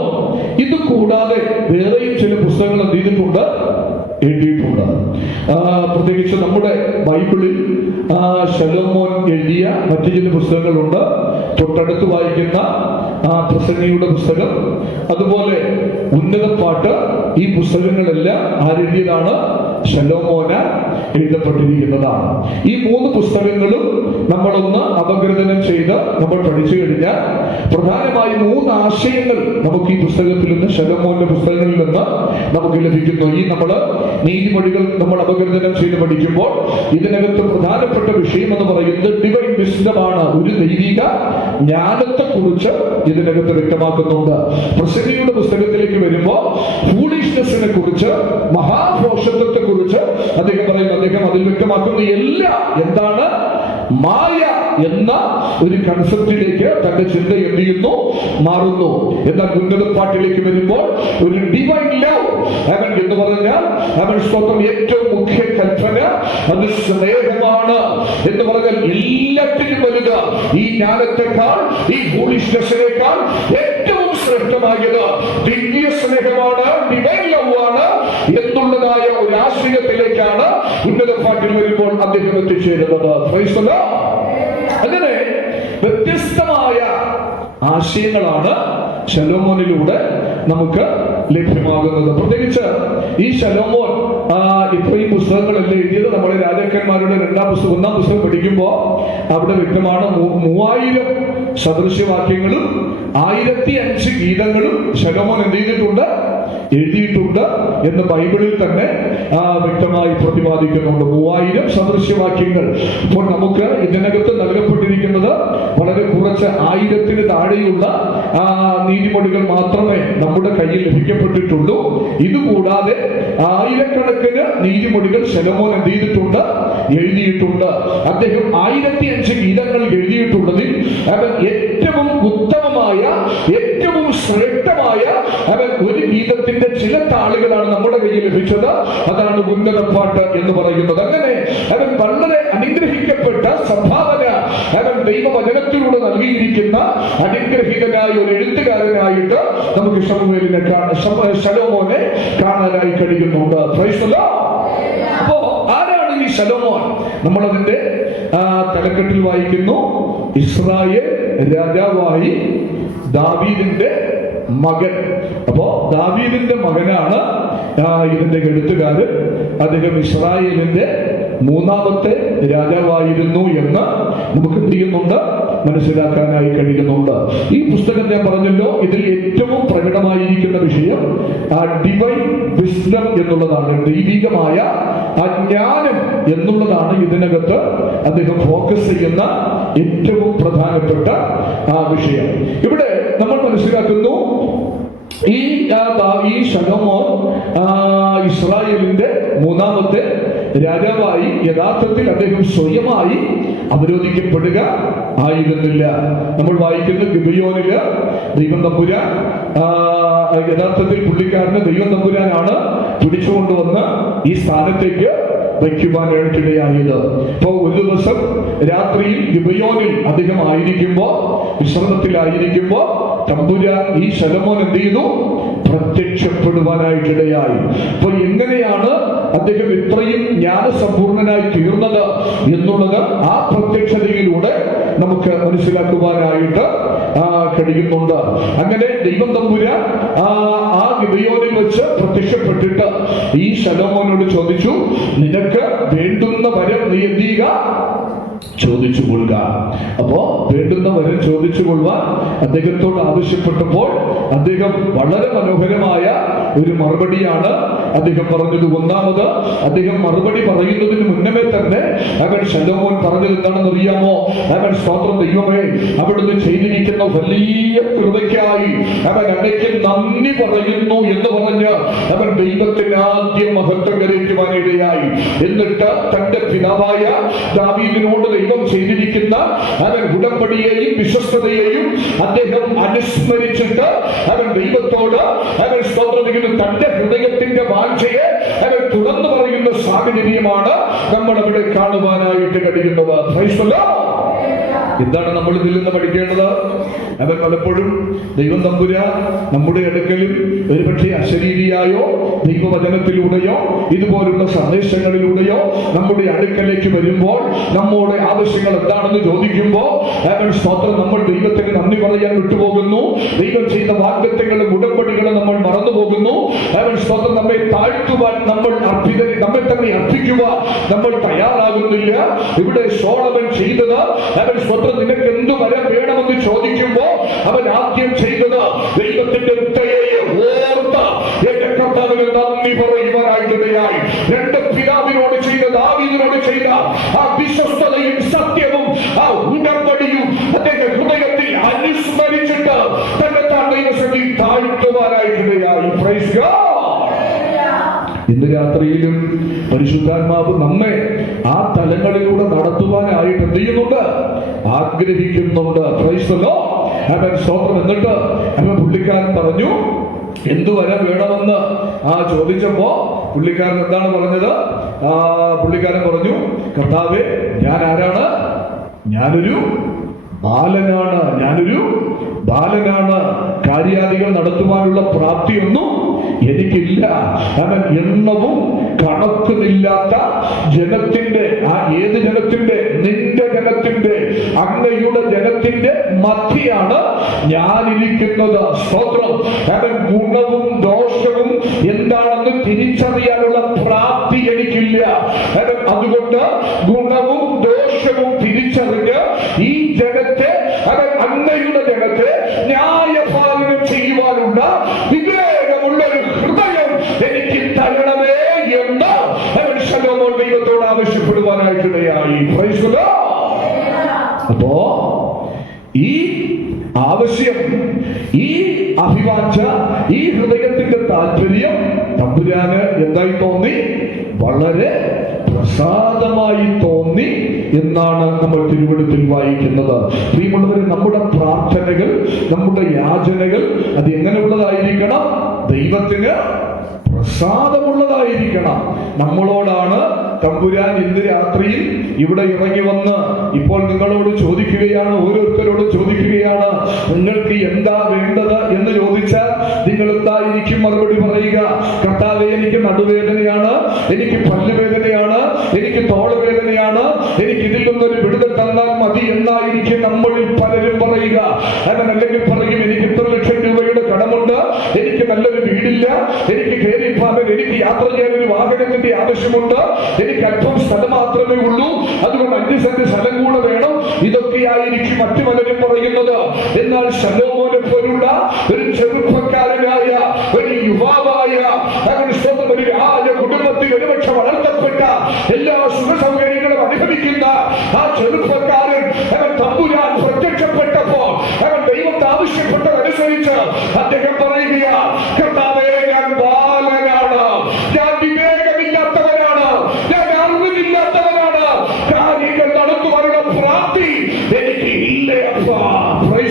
ഇത് കൂടാതെ വേറെയും ചില പുസ്തകങ്ങൾ എന്ത് ചെയ്തിട്ടുണ്ട്, എഴുതിയിട്ടുണ്ട്. പ്രത്യേകിച്ച് നമ്മുടെ ബൈബിളിൽ ശലോമോൻ എഴുതിയ മറ്റു ചില പുസ്തകങ്ങളുണ്ട്. തൊട്ടടുത്ത് വായിക്കുന്ന പ്രസംഗിയുടെ പുസ്തകം, അതുപോലെ ഉന്നതപ്പാട്ട്, ഈ പുസ്തകങ്ങളെല്ലാം ആരെഴുതിയതാണ്, ശലോമോന എഴുതപ്പെട്ടിരിക്കുന്നതാണ്. ഈ 3 പുസ്തകങ്ങളും നമ്മളൊന്ന് അപഗ്രഥനം ചെയ്ത് നമ്മൾ പഠിച്ചു കഴിഞ്ഞാൽ പ്രധാനമായും 3 ആശയങ്ങൾ നമുക്ക് ഈ പുസ്തകത്തിൽ നിന്ന്, ശലോമോന്റെ പുസ്തകങ്ങളിൽ നിന്ന് നമുക്ക് ലഭിക്കുന്നു. ഈ നീതിമൊഴികൾ നമ്മൾ അപഗ്രഥനം ചെയ്ത് പഠിക്കുമ്പോൾ ഇതിനകത്ത് പ്രധാനപ്പെട്ട വിഷയം എന്ന് പറയുന്നത് ഡിവൈൻ വിസ്ഡമാണ്. ഒരു ദൈവിക ജ്ഞാനത്തെ കുറിച്ച് ഇതിനകത്ത് വ്യക്തമാക്കുന്നുണ്ട്. പ്രസംഗിയുടെ പുസ്തകത്തിലേക്ക് വരുമ്പോൾ ഫൂളിഷ്നെസ്സിനെ കുറിച്ച്, മഹാഘോഷത്വത്തെ കുറിച്ച് അദ്ദേഹം പറയുന്നു. അദ്ദേഹം അതിൽ വ്യക്തമാക്കുന്ന എല്ലാം എന്താണ്, മായ എന്ന ഒരു കൺസെപ്റ്റിലേക്ക് തന്റെ ചിന്ത എന്ത് ചെയ്യുന്നു, മാറുന്നു. എന്നാൽ ഉന്നതപ്പാട്ടിലേക്ക് വരുമ്പോൾ ഒരു ഡിവൈൻ ലവ് അവൻ എന്ന് പറഞ്ഞാൽ അവൻ സ്വന്തം ഏറ്റവും മുഖ്യ കൽപ്പന അത് സ്നേഹമാണ് എന്ന് പറഞ്ഞാൽ എല്ലാത്തിനും വലുത്, ഈ ജ്ഞാനത്തെക്കാൾ, ഈ ഫൂളിഷ്നെസ്സിനേക്കാൾ ഏറ്റവും ശ്രേഷ്ഠമായത് ദിവ്യ സ്നേഹമാണ്, ഡിവൈൻ ലവ് ആണ് എന്നുള്ളതായ ഒരു ആശയത്തിലേക്കാണ് ഉന്നതപ്പാട്ടിൽ വരുമ്പോൾ അദ്ദേഹം എത്തിച്ചേരുന്നത്. അങ്ങനെ വ്യത്യസ്തമായ ആശയങ്ങളാണ് ശലോമോനിലൂടെ നമുക്ക് ലഭ്യമാകുന്നത്. പ്രത്യേകിച്ച് ഈ ശലോമോൻ ഇത്രയും പുസ്തകങ്ങളെല്ലാം എഴുതിയത് നമ്മുടെ രാജാക്കന്മാരുടെ 1-ാം പുസ്തകം പഠിക്കുമ്പോൾ അവിടെ വ്യക്തമാണ് 3000 സദൃശ്യവാക്യങ്ങളും 1005 ഗീതങ്ങളും ശലോമോൻ എന്ത് ചെയ്തിട്ടുണ്ട്, എഴുതിയിട്ടുണ്ട് എന്ന് ബൈബിളിൽ തന്നെ വ്യക്തമായി പ്രതിപാദിക്കുന്നുണ്ട്. 3000 സദൃശ്യവാക്യങ്ങൾ. ഇപ്പോൾ നമുക്ക് ഇതിനകത്ത് നൽകപ്പെട്ടിരിക്കുന്നത് വളരെ കുറച്ച് 1000-ന് താഴെയുള്ള നീതിമൊഴികൾ മാത്രമേ നമ്മുടെ കയ്യിൽ ലഭിക്കപ്പെട്ടിട്ടുള്ളൂ. ഇതുകൂടാതെ ആയിരക്കണക്കിന് നീതിമൊഴികൾ ശലോമോൻ എന്ത് ചെയ്തിട്ടുണ്ട്, എഴുതിയിട്ടുണ്ട്. അദ്ദേഹം 1005 ഗീതങ്ങൾ എഴുതിയിട്ടുള്ളതിൽ അവൻ ഏറ്റവും ഉത്തമമായ, ഏറ്റവും ശ്രേഷ്ഠമായ അവൻ ഒരു ഗീതത്തിന്റെ ചില താളുകളാണ് നമ്മുടെ കയ്യിൽ ലഭിച്ചത്. അതാണ് ഉന്നതപ്പാട്ട് എന്ന് പറയുന്നത്. അങ്ങനെ അവൻ വളരെ അനുഗ്രഹിക്കപ്പെട്ട സംഭാവന അവൻ ദൈവവചനത്തിലൂടെ നൽകിയിരിക്കുന്ന അനുഗ്രഹീതനായ ഒരു എഴുത്തുകാരനായിട്ട് നമുക്ക് ശലോമോനെ കാണാനായി കഴിയുന്നുണ്ട്. അപ്പോ ആരാണ് ഈ ശലോമോൻ? നമ്മളതിന്റെ തലക്കെട്ടിൽ വായിക്കുന്നു, ഇസ്രായേൽ രാജാവായി ദാവീദിന്റെ മകൻ. അപ്പോ ദാവീദിന്റെ മകനാണ് ഇതിന്റെ എഴുത്തുകാരൻ. അദ്ദേഹം ഇസ്രായേലിന്റെ 3-ാമത്തെ രാജാവായിരുന്നു എന്ന് നമുക്ക് എന്ത് ചെയ്യുന്നുണ്ട്, മനസ്സിലാക്കാനായി കഴിയുന്നുണ്ട്. ഈ പുസ്തകം ഞാൻ പറഞ്ഞല്ലോ, ഇതിൽ ഏറ്റവും പ്രകടമായിരിക്കുന്ന വിഷയം ഡിവൈൻ വിസ്ഡം എന്നുള്ളതാണ്. ദൈവികമായ ജ്ഞാനം എന്നുള്ളതാണ് ഇതിനകത്ത് അദ്ദേഹം ഫോക്കസ് ചെയ്യുന്ന ഏറ്റവും പ്രധാനപ്പെട്ട വിഷയം. ഇവിടെ നമ്മൾ മനസ്സിലാക്കുന്നു, ഈ ശലോമോൻ ഇസ്രായേലിന്റെ 3-ാമത്തെ രാജാവായി യഥാർത്ഥത്തിൽ അദ്ദേഹം സ്വയമായി അവരോധിക്കപ്പെടുക ആയിരുന്നില്ല. നമ്മൾ വായിക്കുന്ന ഗിബെയോനില് ദൈവം തമ്പുരാൻ യഥാർത്ഥത്തിൽ പുള്ളിക്കാരന് ദൈവം തമ്പുരാനാണ് പിടിച്ചുകൊണ്ടുവന്ന് ഈ സ്ഥാനത്തേക്ക് വയ്ക്കുവാനായിട്ടിടയായത്. ഇപ്പോ ഒരു ദിവസം രാത്രിയിൽ ഗിബെയോനിൽ അദ്ദേഹം ആയിരിക്കുമ്പോ, വിശ്രമത്തിലായിരിക്കുമ്പോ തമ്പുരാൻ ഈ ശലോമോൻ എന്ത് ചെയ്തു? പ്രത്യക്ഷപ്പെടുവാനായിട്ടിടയായി. അപ്പൊ എങ്ങനെയാണ് അദ്ദേഹം ഇത്രയും ജ്ഞാനസമ്പൂർണനായി തീർന്നത് എന്നുള്ളത് ആ പ്രത്യക്ഷതയിലൂടെ നമുക്ക് മനസ്സിലാക്കുവാനായിട്ട് കഴിയുന്നുണ്ട്. അങ്ങനെ ദൈവം തമ്പുരാൻ ആ ഗിബെയോനിൽ വെച്ച് പ്രത്യക്ഷപ്പെട്ടിട്ട് ഈ ശലോമോനോട് ചോദിച്ചു, നിനക്ക് വേണ്ടുന്ന വരം നീ എന്ത് ചെയ്യുക? ചോദിച്ചു കൊള്ളുക. അപ്പോ വേണ്ടുന്ന വരം ചോദിച്ചു കൊള്ളുവാൻ അദ്ദേഹത്തോട് ആവശ്യപ്പെട്ടപ്പോൾ അദ്ദേഹം വളരെ മനോഹരമായ ഒരു മറുപടിയാണ് അദ്ദേഹം പറഞ്ഞത്. ഒന്നാമത് അദ്ദേഹം മറുപടി പറയുന്നതിന് മുന്നമേ തന്നെ അവൻ ശലോമോൻ പറഞ്ഞത് എന്താണെന്ന് അറിയാമോ? അവൻ സ്തോത്രം ദൈവമേ, അവിടുന്ന് ചെയ്തിരിക്കുന്ന വലിയ കൃപയ്ക്കായി അവൻ അങ്ങേക്ക് നന്ദി പറയുന്നു എന്ന് പറഞ്ഞ് അവൻ ദൈവത്തിന് ആദ്യം മഹത്വം കരയ്ക്കുവാനിടയായി. എന്നിട്ട് തന്റെ പിതാവായ ദാവീദിനോട് ദൈവം ചെയ്തിരിക്കുന്ന അവൻ ഉടമ്പടിയെയും വിശ്വസ്തതയെയും അദ്ദേഹം അനുസ്മരിച്ചിട്ട് അവൻ ദൈവത്തോട് അവൻ സ്തോത്രം തന്റെ ഹൃദയത്തിന്റെ വാഞ്ചയെ അവൻ തുറന്നു പറയുന്ന സാഹചര്യമാണ് നമ്മൾ അവിടെ കാണുവാനായിട്ട് കഴിയുന്നത്. Praise the Lord. എന്താണ് നമ്മൾ ഇതിൽ നിന്ന് പഠിക്കേണ്ടത്? അവൻ പലപ്പോഴും ദൈവം തമ്പുരാൻ നമ്മുടെ അടുക്കലും ഒരുപക്ഷെ അശരീരിയായോ ദൈവവചനത്തിലൂടെയോ ഇതുപോലുള്ള സന്ദേശങ്ങളിലൂടെയോ നമ്മുടെ അടുക്കലേക്ക് വരുമ്പോൾ നമ്മുടെ ആവശ്യങ്ങൾ എന്താണെന്ന് ചോദിക്കുമ്പോൾ അവൻ സ്തോത്രം നമ്മൾ ദൈവത്തിന് നന്ദി പറയാൻ വിട്ടുപോകുന്നു. ദൈവം ചെയ്ത വാഗ്ദത്തങ്ങളും ഉടമ്പടികളും നമ്മൾ മറന്നുപോകുന്നു. അവൻ സ്തോത്രം നമ്മെ താഴ്ത്തുവാൻ നമ്മെ തന്നെ അർപ്പിക്കുവാൻ നമ്മൾ തയ്യാറാകുന്നില്ല. ഇവിടെ സോളമൻ ചെയ്തത് അവൻ സ്തോത്രം നിനക്ക് എന്ത് വരം വേണമെന്ന് ചോദിക്കുമ്പോൾ അവൻ ആദ്യം ചെയ്തത് ദൈവത്തിന്റെ ദയയെ ഓർത്ത് എന്റെ കർത്താവിന് നന്ദി പറയുവാനായിട്ടിടയായി. രണ്ട് പിതാവിനോട് ചെയ്ത ദാവീദിനോട് ചെയ്ത ആ വിശ്വസ്തതയും സത്യവും ആ ഉടമ്പടിയും അദ്ദേഹം ഹൃദയത്തിൽ അനുസ്മരിച്ചിട്ട് തന്നെ ദൈവസന്നിധിയിൽ താഴ്ത്തുവാനായിട്ടിടയായി. Praise God. ഇന്ന് രാത്രിയിലും പരിശുദ്ധാത്മാവ് നമ്മെ ആ തലങ്ങളിലൂടെ നടത്തുവാനായിട്ട് എന്ത് ചെയ്യുന്നുണ്ട്? ആഗ്രഹിക്കുന്നുണ്ട്. Praise the Lord. അവൻ സ്തോത്രം. എന്നിട്ട് അവൻ പുള്ളിക്കാരൻ പറഞ്ഞു, എന്തു വരം വേണമെന്ന് ചോദിച്ചപ്പോ പുള്ളിക്കാരൻ എന്താണ് പറഞ്ഞത്? പുള്ളിക്കാരൻ പറഞ്ഞു, കർത്താവേ, ഞാൻ ആരാണ്? ഞാനൊരു ബാലനാണ്. കാര്യാദികൾ നടത്തുവാനുള്ള പ്രാപ്തിയൊന്നും എനിക്കില്ല. അവൻ എണ്ണവും കണക്കുമില്ലാത്ത ജനത്തിന്റെ ഏത് ജനത്തിന്റെ? നിന്റെ ജനത്തിന്റെ, അങ്ങയുടെ ജനത്തിന്റെ മധ്യയാണ് ഞാനിരിക്കുന്നത്. സ്തോത്രം. അവൻ ഗുണവും ദോഷവും എന്താണെന്ന് തിരിച്ചറിയാനുള്ള പ്രാപ്തി എനിക്കില്ല. അവൻ അതുകൊണ്ട് ഗുണവും ദോഷവും തിരിച്ചറിഞ്ഞ് ഈ ജനത്തെ, അവൻ അങ്ങയുടെ ജനത്തെ ന്യായപാലനം ചെയ്യുവാനുള്ള വിവേകമുള്ള ഒരു ഹൃദയം എനിക്ക് തരണമേ എന്ന് അവൻ ശലോമോൻ ദൈവത്തോട് ആവശ്യപ്പെടുവാനായിട്ടിടയായി. Praise the Lord. അപ്പോ ഈ ആവശ്യം, ഈ അഭിവാഞ്ച, ഈ ഹൃദയത്തിന്റെ താല്പര്യം തമ്പുരാന് എന്തായി തോന്നി? വളരെ പ്രസാദമായി തോന്നി എന്നാണ് നമ്മൾ തിരുവെഴുത്തിൽ വായിക്കുന്നത്. പ്രിയമുള്ളവരെ, നമ്മുടെ പ്രാർത്ഥനകൾ, നമ്മുടെ യാചനകൾ അത് എങ്ങനെയുള്ളതായിരിക്കണം? ദൈവത്തിന് പ്രസാദമുള്ളതായിരിക്കണം. നമ്മളോടാണ് തമ്പുരാൻ ഇന്ന് രാത്രിയിൽ ഇവിടെ ഇറങ്ങി വന്ന് ഇപ്പോൾ നിങ്ങളോട് ചോദിക്കുകയാണ്, ഓരോരുത്തരോട് ചോദിക്കുകയാണ്, നിങ്ങൾക്ക് എന്താ വേണ്ടത് എന്ന് ചോദിച്ചാൽ നിങ്ങൾ എന്തായിരിക്കും മറുപടി പറയുക? കർത്താവേ, എനിക്ക് നടുവേദനയാണ്, എനിക്ക് പല്ലുവേദനയാണ്, എനിക്ക് തോളുവേദനയാണ്, എനിക്ക് ഇതിൽ നിന്നൊരു വിടുതൽ തന്നാൽ മതി എന്നായിരിക്കും നമ്മളിൽ പലരും പറയുക. അല്ലെങ്കിൽ പറയും, എനിക്ക് ഇത്ര ലക്ഷം രൂപയുടെ കടമുണ്ട്, എനിക്ക് നല്ലൊരു വീടില്ല, എനിക്ക് കയറി പോകാൻ, എനിക്ക് യാത്ര ചെയ്യാൻ ഒരു വാഹനത്തിന്റെ ആവശ്യമുണ്ട്, എനിക്ക് അല്പം സ്ഥലം മാത്രമേ ഉള്ളൂ, അതുകൊണ്ട് 5 സെന്റ് സ്ഥലം കൂടെ വേണം. ഇതൊക്കെയായിരിക്കും മറ്റു പലരും പറയുന്നത്. എന്നാൽ ശലോമോനെ പോലുള്ള ഒരു ചെറുപ്പക്കാരനായ ഒരു യുവാവായ ഒരു രാജ കുടുംബത്തിൽ ഒരുപക്ഷെ വളർത്തപ്പെട്ട എല്ലാ സുഖ സൗകര്യങ്ങളും അനുഭവിക്കുന്ന ആ ചെറുപ്പക്കാരൻ അവൻ തമ്പുരാൻ പ്രത്യക്ഷപ്പെട്ടപ്പോൾ അവൻ ദൈവത്തെ ആവശ്യപ്പെട്ടതനുസരിച്ച് അദ്ദേഹം പറയുക, കർത്താവേ, ഞാൻ ബാലനാണ്, ഞാൻ വിവേകമില്ലാത്തവനാണ്, ഞാൻ അറിവില്ലാത്തവനാണ്, കാര്യങ്ങൾ നടത്തുവാനുള്ള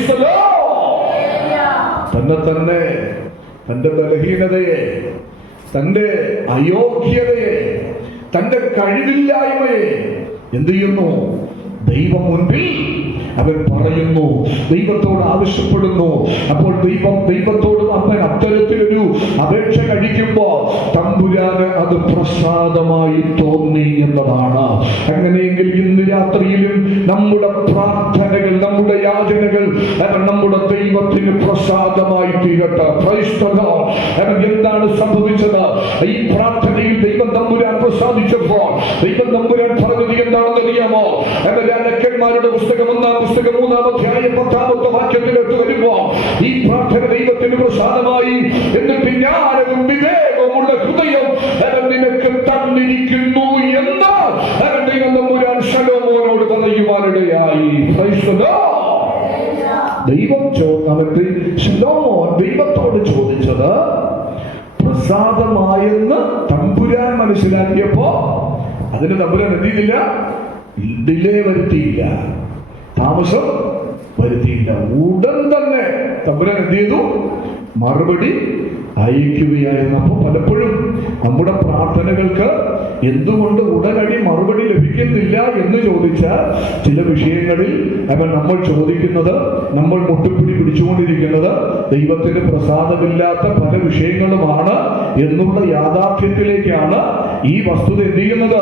Praise the Lord. തന്നെ തന്റെ ബലഹീനതയെ, തന്റെ അയോഗ്യതയെ, തന്റെ കഴിവില്ലായ്മയെ എന്ത് ചെയ്യുന്നു? ദൈവം മുൻപിൽ അവൻ പറയുന്നു, ദൈവത്തോട് ആവശ്യപ്പെടുന്നു. അപ്പോൾ ദൈവത്തോട് അവൻ അത്തരത്തിലൊരു അപേക്ഷ കഴിക്കുമ്പോൾ തമ്പുരാന് അത് പ്രസാദമായി തോന്നി എന്നതാണ്. അങ്ങനെയെങ്കിൽ ഇന്ന് രാത്രിയിലും നമ്മുടെ പ്രാർത്ഥനകൾ, നമ്മുടെ യാചനകൾ നമ്മുടെ ദൈവത്തിന് പ്രസാദമായി തീരട്ടെ. Praise the Lord. എന്താണ് സംഭവിച്ചത്? ഈ പ്രാർത്ഥനയിൽ ദൈവം തമ്പുരാൻ പ്രസാദിച്ചപ്പോൾ ദൈവം തമ്പുരാൻ പറഞ്ഞത് എന്താണെന്ന് അറിയാമോ? രാജാക്കന്മാരുടെ പുസ്തകം 1-ാം പുസ്തകം 3-ാം അധ്യായം 10-ാമത്തെ വാക്യത്തിലോട്ട് വരുമ്പോൾ ഈ പ്രാർത്ഥന ദൈവത്തിന് പ്രസാദമായി. എന്നിട്ട് ജ്ഞാനവും വിവേകവുമുള്ള ഹൃദയം അവൻ നിനക്ക് തന്നിരിക്കുന്നു എന്ന് അവൻ ദൈവം തമ്പുരാൻ ശലോമോനോട് പറയുവാനിടയായി. ദൈവം ശലോമോൻ ദൈവത്തോട് ചോദിച്ചത് പ്രസാദമായെന്ന് തമ്പുരാൻ മനസ്സിലാക്കിയപ്പോ അതിന് തമ്പുരാൻ എന്ത് ചെയ്തില്ല? ഡിലേ വരുത്തിയില്ല, താമസം വരുത്തിയില്ല. ഉടൻ തന്നെ തമ്പുരാൻ എന്ത് ചെയ്തു? മറുപടി അയക്കുകയായിരുന്നു. അപ്പൊ പലപ്പോഴും നമ്മുടെ പ്രാർത്ഥനകൾക്ക് എന്തുകൊണ്ട് ഉടനടി മറുപടി ലഭിക്കുന്നില്ല എന്ന് ചോദിച്ചാൽ ചില വിഷയങ്ങളിൽ നമ്മൾ ചോദിക്കുന്നത്, നമ്മൾ മുട്ടുപിടി പിടിച്ചുകൊണ്ടിരിക്കുന്നത് ദൈവത്തിന് പ്രസാദമില്ലാത്ത പല വിഷയങ്ങളുമാണ് എന്നുള്ള യാഥാർത്ഥ്യത്തിലേക്കാണ് ഈ വസ്തുത എന്ത് ചെയ്യുന്നത്?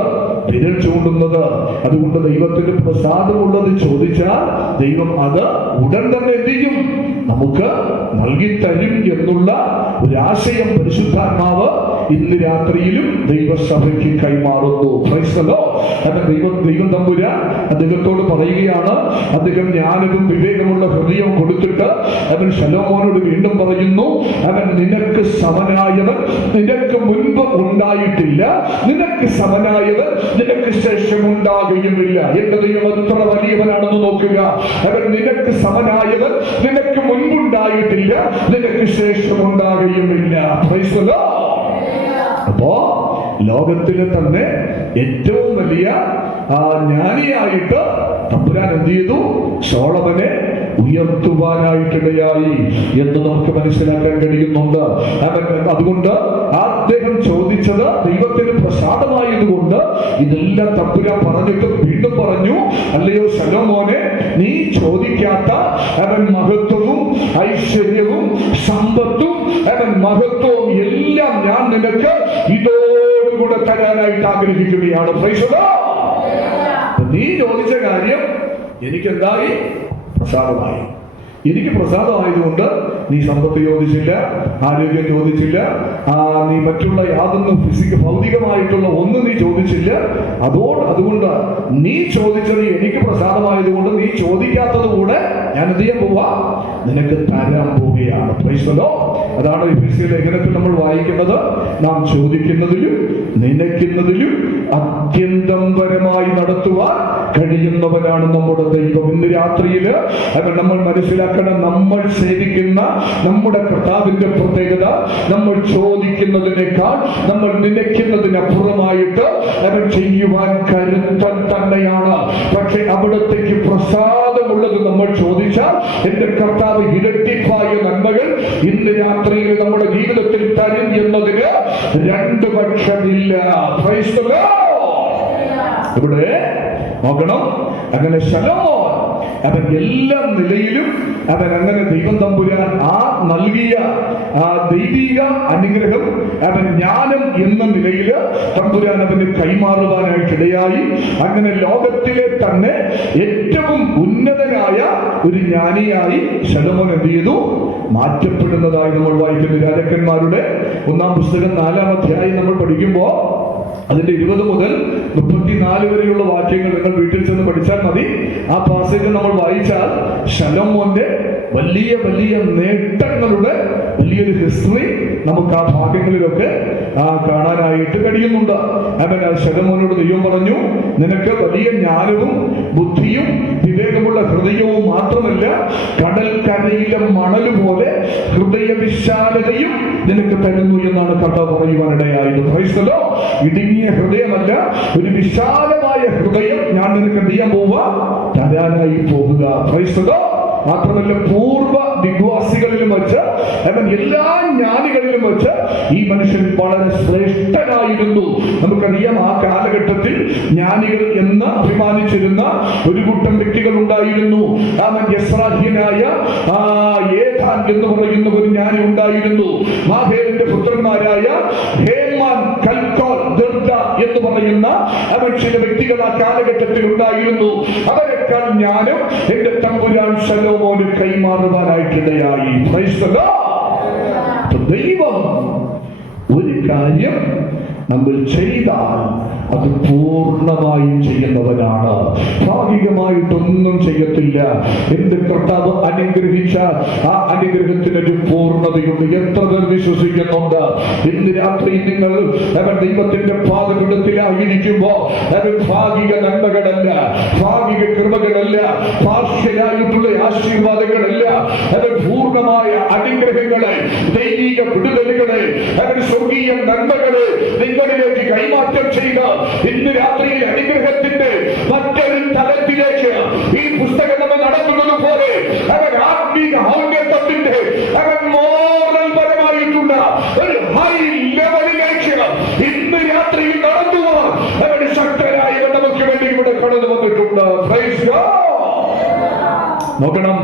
വിരൽ ചൂണ്ടുന്നത്. അതുകൊണ്ട് ദൈവത്തിന് പ്രസാദമുള്ളത് ചോദിച്ചാൽ ദൈവം അത് ഉടൻ തന്നെ എന്ത് ചെയ്യും? നമുക്ക് നൽകിത്തരും എന്നുള്ള ഒരാശയം പരിശുദ്ധാത്മാവ് ഇന്ന് രാത്രിയിലും ദൈവസഭയ്ക്ക് കൈമാറുന്നു. ദൈവം തമ്പുരാൻ അദ്ദേഹത്തോട് പറയുകയാണ്, അദ്ദേഹം ജ്ഞാനവും വിവേകമുള്ള ഹൃദയം കൊടുത്തിട്ട് അവൻ ശലോമോനോട് വീണ്ടും പറയുന്നു, അവൻ നിനക്ക് സമനായവൻ നിനക്ക് മുൻപ് ഉണ്ടായിട്ടില്ല, നിനക്ക് സമനായവൻ നിനക്ക് ശേഷം ഉണ്ടാകുകയുമില്ല. എന്റെ ദൈവം എത്ര വലിയവനാണെന്ന് നോക്കുക. അവൻ നിനക്ക് സമനായവൻ നിനക്ക് മുൻപുണ്ടായിട്ടില്ല, നിനക്ക് ശേഷം ഉണ്ടാകുകയുമില്ല. Praise the Lord. അപ്പോ ലോകത്തിലെ തന്നെ ഏറ്റവും വലിയ ജ്ഞാനിയായിട്ട് തമ്പുരാൻ എന്ത് ചെയ്തു? സോളമനെ ഉയർത്തുവാനായിട്ടിടയായി എന്ന് നമുക്ക് മനസ്സിലാക്കാൻ കഴിയുന്നുണ്ട്. അതുകൊണ്ട് അദ്ദേഹം ചോദിച്ചത് ദൈവത്തിന് പ്രസാദമായതുകൊണ്ട് ഇതെല്ലാം തമ്പുരാൻ പറഞ്ഞിട്ട് വീണ്ടും പറഞ്ഞു, അല്ലയോ ശലോമോനെ, നീ ചോദിക്കാത്ത അവൻ മഹത്വവും ഐശ്വര്യവും സമ്പത്തും അവൻ മഹത്വവും എല്ലാം ഞാൻ നിനക്ക് ഇതോടുകൂടെ തരാനായിട്ട് ആഗ്രഹിക്കുകയാണ്. Praise the Lord. നീ ചോദിച്ച കാര്യം എനിക്കെന്തായി? പ്രസാദമായി. എനിക്ക് പ്രസാദമായതുകൊണ്ട് നീ സമ്പത്ത് ചോദിച്ചില്ല, ആരോഗ്യം ചോദിച്ചില്ല, നീ മറ്റുള്ള യാതൊന്നും ഭൗതികമായിട്ടുള്ള ഒന്നും നീ ചോദിച്ചില്ല. അതുകൊണ്ട് നീ ചോദിച്ചത് എനിക്ക് പ്രസാദമായതുകൊണ്ട് നീ ചോദിക്കാത്തത് കൂടെ ഞാൻ എന്ത് ചെയ്യാൻ പോവാ? നിനക്ക് തരാൻ പോവുകയാണ്. Praise the Lord. അതാണ് എഫെസ്യ ലേഖനത്തിൽ നമ്മൾ വായിക്കുന്നത്, നാം ചോദിക്കുന്നതിലും നനയ്ക്കുന്നതിലും അത്യന്തം പരമായി നടത്തുവാൻ കഴിയുന്നവനാണ് നമ്മുടെ ദൈവം. ഇന്ന് രാത്രിയില് നമ്മൾ മനസ്സിലാക്കണം, നമ്മൾ സേവിക്കുന്ന നമ്മുടെ കർത്താവിന്റെ പ്രത്യേകത നമ്മൾ ചോദിക്കുന്നതിനേക്കാൾ നമ്മൾ നനയ്ക്കുന്നതിനപ്പുറമായിട്ട് അവൻ ചെയ്യുവാൻ കരുത്തൻ തന്നെയാണ്. പക്ഷെ അവിടത്തേക്ക് പ്രസാദമുള്ളത് നമ്മൾ ചോദിച്ചാൽ എന്റെ കർത്താവ് ഇരട്ടിപ്പായ നന്മകൾ ഇന്ന് രാത്രിയിൽ നമ്മുടെ ജീവിതത്തിൽ തരും എന്നതിന് രണ്ട് പക്ഷമില്ല. Praise the Lord. ഇവിടെ നോക്കണം, അങ്ങനെ ശലോമോൻ അവൻ എല്ലാ നിലയിലും അവൻ അങ്ങനെ ദൈവം തമ്പുരാൻ നൽകിയ ദൈവിക അനുഗ്രഹം അവൻ ജ്ഞാനം എന്ന നിലയിൽ തമ്പുരാൻ അവന് കൈമാറുവാനായിട്ടിടയായി. അങ്ങനെ ലോകത്തിലെ തന്നെ ഏറ്റവും ഉന്നതനായ ഒരു ജ്ഞാനിയായി ശലോമോൻ എന്ത് ചെയ്തു? മാറ്റപ്പെടുന്നതായി നമ്മൾ വായിക്കുന്നു. രാജാക്കന്മാരുടെ 1-ാം പുസ്തകം 4-ാം അധ്യായം നമ്മൾ പഠിക്കുമ്പോൾ അതിന്റെ 20 മുതൽ 34 വരെയുള്ള വാക്യങ്ങൾ നിങ്ങൾ വീട്ടിൽ ചെന്ന് പഠിച്ചാൽ മതി. ആ പാസേജ് നമ്മൾ വായിച്ചാൽ ശലോമോന്റെ വലിയ വലിയ നേട്ടങ്ങളുടെ വലിയൊരു ഹിസ്റ്ററി നമുക്ക് ആ ഭാഗങ്ങളിലൊക്കെ കാണാനായിട്ട് കഴിയുന്നുണ്ട്. അവൻ ശലോമോനോട് ദൈവം പറഞ്ഞു, നിനക്ക് വലിയ ജ്ഞാനവും ബുദ്ധിയും വിവേകമുള്ള ഹൃദയവും മാത്രമല്ല, കടൽക്കരയിലെ മണൽ പോലെ ഹൃദയ വിശാലതയും നിനക്ക് തരുന്നു എന്നാണ് കർത്താവ് പറയുവാനിടയായത്. Praise the Lord. ഇടുങ്ങിയ ഹൃദയമല്ല, ഒരു വിശാലമായ ഹൃദയം ഞാൻ നിനക്ക് എന്ത് ചെയ്യാൻ പോവുക? തരാനായി പോകുക. Praise the Lord. മാത്രമല്ല പൂർവ്വ ദിഗ്വാസികളിലും വെച്ച് എല്ലാ ജ്ഞാനികളിലും വെച്ച് ഈ മനുഷ്യൻ വളരെ ശ്രേഷ്ഠനായിരുന്നു. നമുക്കറിയാം ആ കാലഘട്ടത്തിൽ ജ്ഞാനികൾ എന്ന് അഭിമാനിച്ചിരുന്ന ഒരു കൂട്ടം വ്യക്തികൾ ഉണ്ടായിരുന്നു. യസ്രാഹ്യനായ ഏഥാൻ എന്ന് പറയുന്ന ഒരു ജ്ഞാനി ഉണ്ടായിരുന്നു. മാഹേലിന്റെ പുത്രന്മാരായ ഹേമാൻ, കൽക്കോൽ, ദർദ എന്ന് പറയുന്ന ചില വ്യക്തികൾ ആ കാലഘട്ടത്തിൽ ഉണ്ടായിരുന്നു. അവരെക്കാൾ ജ്ഞാനം എന്റെ തമ്പുരാൻ ശലോമോന് കൈമാറുവാനായിട്ടിടയായി. ദൈവം ഒരു കാര്യം നമ്മൾ ചെയ്താൽ അത് പൂർണ്ണമായും ചെയ്യുന്നവനാണ്. ഭാഗികമായിട്ടൊന്നും ചെയ്യത്തില്ല. എന്റെ കർത്താവ് അനുഗ്രഹിച്ച ആ അനുഗ്രഹത്തിനൊരു പൂർണ്ണതയുണ്ട്. എത്ര പേർ വിശ്വസിക്കുന്നുണ്ട്? ഇന്ന് രാത്രി നിങ്ങൾ ദൈവത്തിന്റെ പാദപീഠത്തിലായിരിക്കുമ്പോ ഭാഗിക നന്മകളല്ല, ഭാഗിക കൃപകളല്ല, പാർശ്വരായിട്ടുള്ള ആശീർവാദങ്ങളല്ല, പൂർണ്ണമായ അനുഗ്രഹങ്ങളെ, ദൈവിക വിടുതലുകളെ, സ്വർഗീയ നന്മകളെ നിങ്ങളിലേക്ക് കൈമാറ്റം ചെയ്ത് ഇന്ന് രാത്രിയിലെ അനുഗ്രഹത്തിന്റെ മറ്റൊരു തലത്തിലേക്ക് ഈ പുസ്തകം നമ്മൾ നടത്തുന്നത് പോലെ ആത്മീക ഔന്നത്യത്തിന്റെ മോറൽ പരമായിട്ടുള്ള ഒരു ഹൈ ലെവലിലേക്ക് ഇന്ന് രാത്രിയിൽ നടത്തുവാൻ ശക്തരായി നമുക്ക് വേണ്ടി ഇവിടെ കടന്നു വന്നിട്ടുണ്ട്. Praise God. നോക്കണം,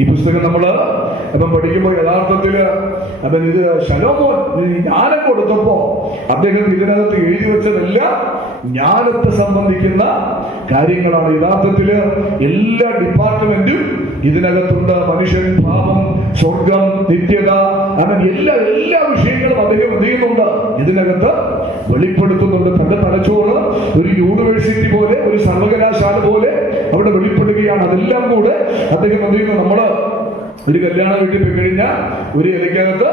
ഈ പുസ്തകം നമ്മള് പഠിക്കുമ്പോൾ യഥാർത്ഥത്തില് ഇത് ശലോമോൻ ജ്ഞാനം കൊടുത്തപ്പോ അദ്ദേഹം ഇതിനകത്ത് എഴുതി വെച്ചതെല്ലാം ജ്ഞാനത്തെ സംബന്ധിക്കുന്ന കാര്യങ്ങളാണ്. യഥാർത്ഥത്തില് എല്ലാ ഡിപ്പാർട്ട്മെന്റും ഇതിനകത്തുണ്ട്. മനുഷ്യൻ, പാപം, സ്വർഗം, നിത്യത, അങ്ങനെ എല്ലാ വിഷയങ്ങളും അദ്ദേഹം എന്ത് ചെയ്യുന്നുണ്ട്, ഇതിനകത്ത് വെളിപ്പെടുത്തുന്നുണ്ട്. തന്റെ തലച്ചോറ് ഒരു യൂണിവേഴ്സിറ്റി പോലെ, ഒരു സർവകലാശാല പോലെ അവിടെ വെളിപ്പെടുകയാണ്. അതെല്ലാം കൂടെ അദ്ദേഹം എന്ത് ചെയ്യുന്നു, നമ്മള് ഒരു കല്യാണ വീട്ടിൽ പോയി കഴിഞ്ഞാൽ ഒരു ഇലക്കകത്ത്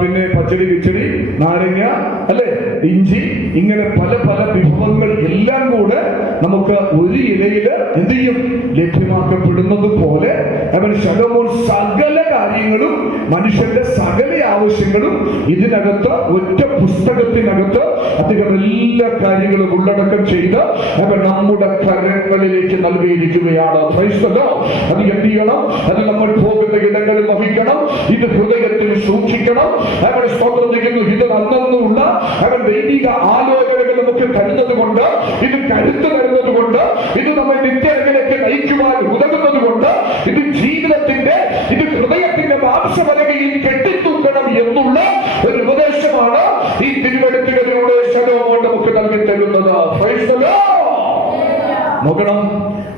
പിന്നെ പച്ചടി, കിച്ചടി, നാരങ്ങ, അല്ലെ, ഇഞ്ചി, ഇങ്ങനെ പല പല വിഭവങ്ങൾ എല്ലാം കൂടെ നമുക്ക് ഒരു ഇലയിൽ എന്ത് ചെയ്യും, ലഭ്യമാക്കപ്പെടുന്നത് പോലെ അവൻ ശലോമോൻ സകല കാര്യങ്ങളും, മനുഷ്യന്റെ സകല ആവശ്യങ്ങളും ഇതിനകത്ത് ഒറ്റ പുസ്തകത്തിനകത്ത് അദ്ദേഹം എല്ലാ കാര്യങ്ങളും ഉള്ളടക്കം ചെയ്ത് അവൻ നമ്മുടെ കരങ്ങളിലേക്ക് നൽകിയിരിക്കുകയാണ്. അത് എന്ത് ചെയ്യണം? അത് നമ്മൾ പോകുന്ന ഇടങ്ങളിൽ വഹിക്കണം. ഇത് ഹൃദയത്തിൽ സൂക്ഷിക്കണം. അവൻ സ്തോത്രം ചെയ്യുന്നു. ഇത് അന്നുള്ള അവൻ ദൈവിക ആലോചനകൾ നമുക്ക് തരുന്നത് കൊണ്ട്, ഇത് കരുത്ത് തരുന്നത് കൊണ്ട്, ഇത് നമ്മെ നിത്യങ്ങളിലേക്ക് നയിക്കുവാൻ ഉതകുന്നത് കൊണ്ട്, ഇത് ജീവിതത്തിന്റെ, ഇത് ഹൃദയത്തിന്റെ മാംസവലകയിൽ കെട്ടിത്തൂക്കണം എന്നുള്ള ഒരു ഉപദേശമാണ് ഈ തിരുവെഴുത്തുകളിലൂടെ ശലോമോൻ നമുക്ക് നൽകി തരുന്നത്. Praise the Lord. നോക്കണം,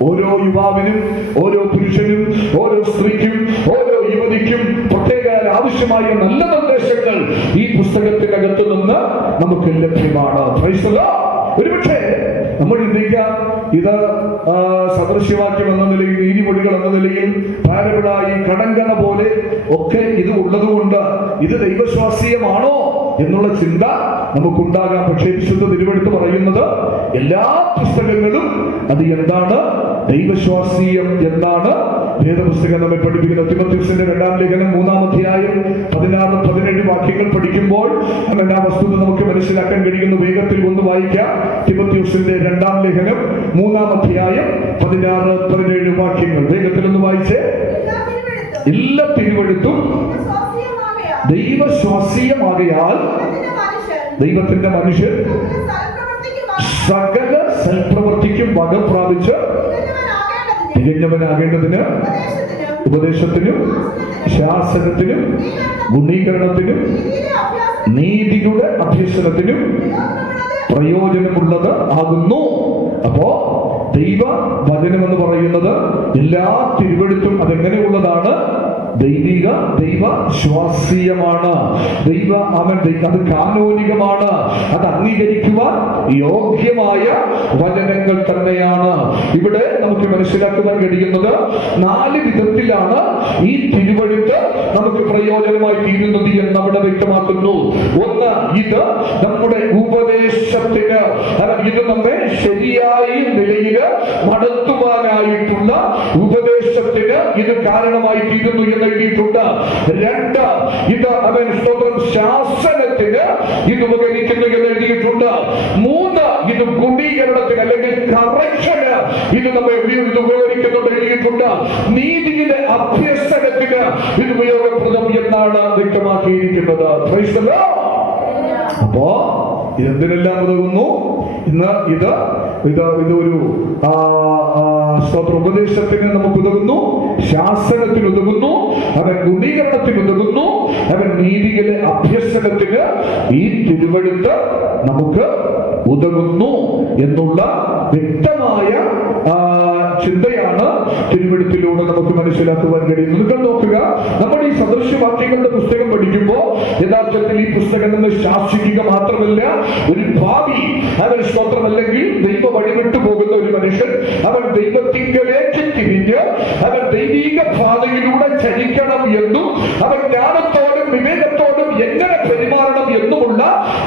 ഓരോ യുവാവിനും, ഓരോ പുരുഷനും, ഓരോ സ്ത്രീക്കും, ഓരോ യുവതിക്കും പ്രത്യേക ആവശ്യമായ നല്ല നിർദ്ദേശങ്ങൾ ഈ പുസ്തകത്തിനകത്ത് നിന്ന് നമുക്ക് ലഭ്യമാണ്. Praise the Lord. ഒരുപക്ഷെ നമ്മൾ ചിന്തിക്കാം, ഇത് സദൃശ്യവാക്യം എന്ന നിലയിൽ, നീതിമൊഴികൾ എന്ന നിലയിൽ, പാരബിളായി, കടങ്കഥ പോലെ ഒക്കെ ഇത് ഉള്ളതുകൊണ്ട് ഇത് ദൈവശ്വാസീയമാണോ എന്നുള്ള ചിന്ത നമുക്കുണ്ടാകാം. പക്ഷേ വിശുദ്ധ തിരുവെഴുത്ത് പറയുന്നത് എല്ലാ പുസ്തകങ്ങളും അത് എന്താണ്, ദൈവശ്വാസീയം എന്നാണ് വേദപുസ്തകം നമ്മെ പഠിപ്പിക്കുന്നത്. തിമോഥെയോസിന്റെ 2-ാം ലേഖനം 3-ാം അധ്യായം 16-17 വാക്യങ്ങൾ പഠിക്കുമ്പോൾ ആ വസ്തുത നമുക്ക് മനസ്സിലാക്കാൻ കഴിയുന്നു. വേഗത്തിൽ ഒന്ന് വായിക്കാം. തിമോഥെയോസിന്റെ 2-ാം ലേഖനം 3-ാം അധ്യായം 16-17 വാക്യങ്ങൾ വേഗത്തിൽ ഒന്ന് വായിച്ചേ. എല്ലാ തിരുവെഴുത്തും ദൈവശ്വാസീയമാകയാൽ ദൈവത്തിന്റെ മനുഷ്യൻ സകല സൽപ്രവൃത്തിക്കും വക പ്രാപിച്ച് തികഞ്ഞവനാകേണ്ടതിന് ഉപദേശത്തിനും ശാസനത്തിനും ഗുണീകരണത്തിനും നീതിയുടെ അഭ്യസനത്തിനും പ്രയോജനമുള്ളത് ആകുന്നു. അപ്പോ ദൈവ വചനം എന്ന് പറയുന്നത് എല്ലാ തിരുവെഴുത്തും അതെങ്ങനെയുള്ളതാണ്? ദൈവിക, ദൈവ ശ്വാസീയമാണ്. അത് കാനോനികമാണ്. അത് അംഗീകരിക്കുവാൻ യോഗ്യമായ വചനങ്ങൾ തന്നെയാണ്. ഇവിടെ നമുക്ക് മനസ്സിലാക്കുവാൻ കഴിയുന്നത് 4 വിധത്തിലാണ് ഈ തിരുവെഴുത്ത് നമുക്ക് പ്രയോജനമായി തീരുന്നത് എന്ന് അവിടെ വ്യക്തമാക്കുന്നു. ഒന്ന്, ഇത് നമ്മുടെ ഉപദേശത്തിന്, ഇത് നമ്മെ ശരിയായ നിലയിൽ നടത്തുവാനായിട്ടുള്ള ഉപദേശത്തിന് ഇത് കാരണമായി തീരുന്നു എന്ന് എഴുതിയിട്ടുണ്ട്. 2, ഇത് അവൻ സ്തോത്രം ശാസനത്തിന് ഇത് ഉപകരിക്കുന്നു എന്ന് എഴുതിയിട്ടുണ്ട്. 3, ഇത് ഗുണീകരണത്തിന് അല്ലെങ്കിൽ കറക്ഷന് ഇത് നമ്മെ ഉപകരിക്കുന്നുണ്ട് എഴുതിയിട്ടുണ്ട്. നീതി നീതിയിലെ അഭ്യസനത്തിന് ഇത് ഉപയോഗപ്രദം എന്നാണ് വ്യക്തമാക്കിയിരിക്കുന്നത്. Praise the Lord. അപ്പോ ഇതെന്തിനെല്ലാം ഉതകുന്നു? ഇന്ന് ഇതൊരു സ്തോത്ര ഉപദേശത്തിന് നമുക്ക് ഉതകുന്നു, ശാസനത്തിന് ഉതകുന്നു, അവൻ ഗുണീകരണത്തിന് ഉതകുന്നു, അവൻ നീതിയിലെ അഭ്യസനത്തിന് ഈ തിരുവെഴുത്ത് നമുക്ക് ഉതകുന്നു എന്നുള്ള വ്യക്തമായ ചിന്തയാണ് തിരുവെഴുത്തിലൂടെ നമുക്ക് മനസ്സിലാക്കുവാൻ കഴിയുന്നത്. നിങ്ങൾ നോക്കുക, നമ്മൾ ഈ സദൃശ്യവാക്യങ്ങളുടെ പുസ്തകം പഠിക്കുമ്പോൾ യഥാർത്ഥത്തിൽ ഈ പുസ്തകം നിന്ന് ശാസിക്കുക മാത്രമല്ല, ഒരു ഭാവി അവൻ സ്തോത്രമല്ലെങ്കിൽ ദൈവ വഴിവിട്ടു പോകുന്ന ഒരു മനുഷ്യൻ അവൻ ദൈവത്തിങ്കലേക്ക് തിരിഞ്ഞ് അവൻ ദൈവിക പാതയിലൂടെ ചരിക്കണം എന്നും അവൻ ജ്ഞാനത്തോടും വിവേകത്തോടും എങ്ങനെ പെരുമാറണം എന്നുമുള്ള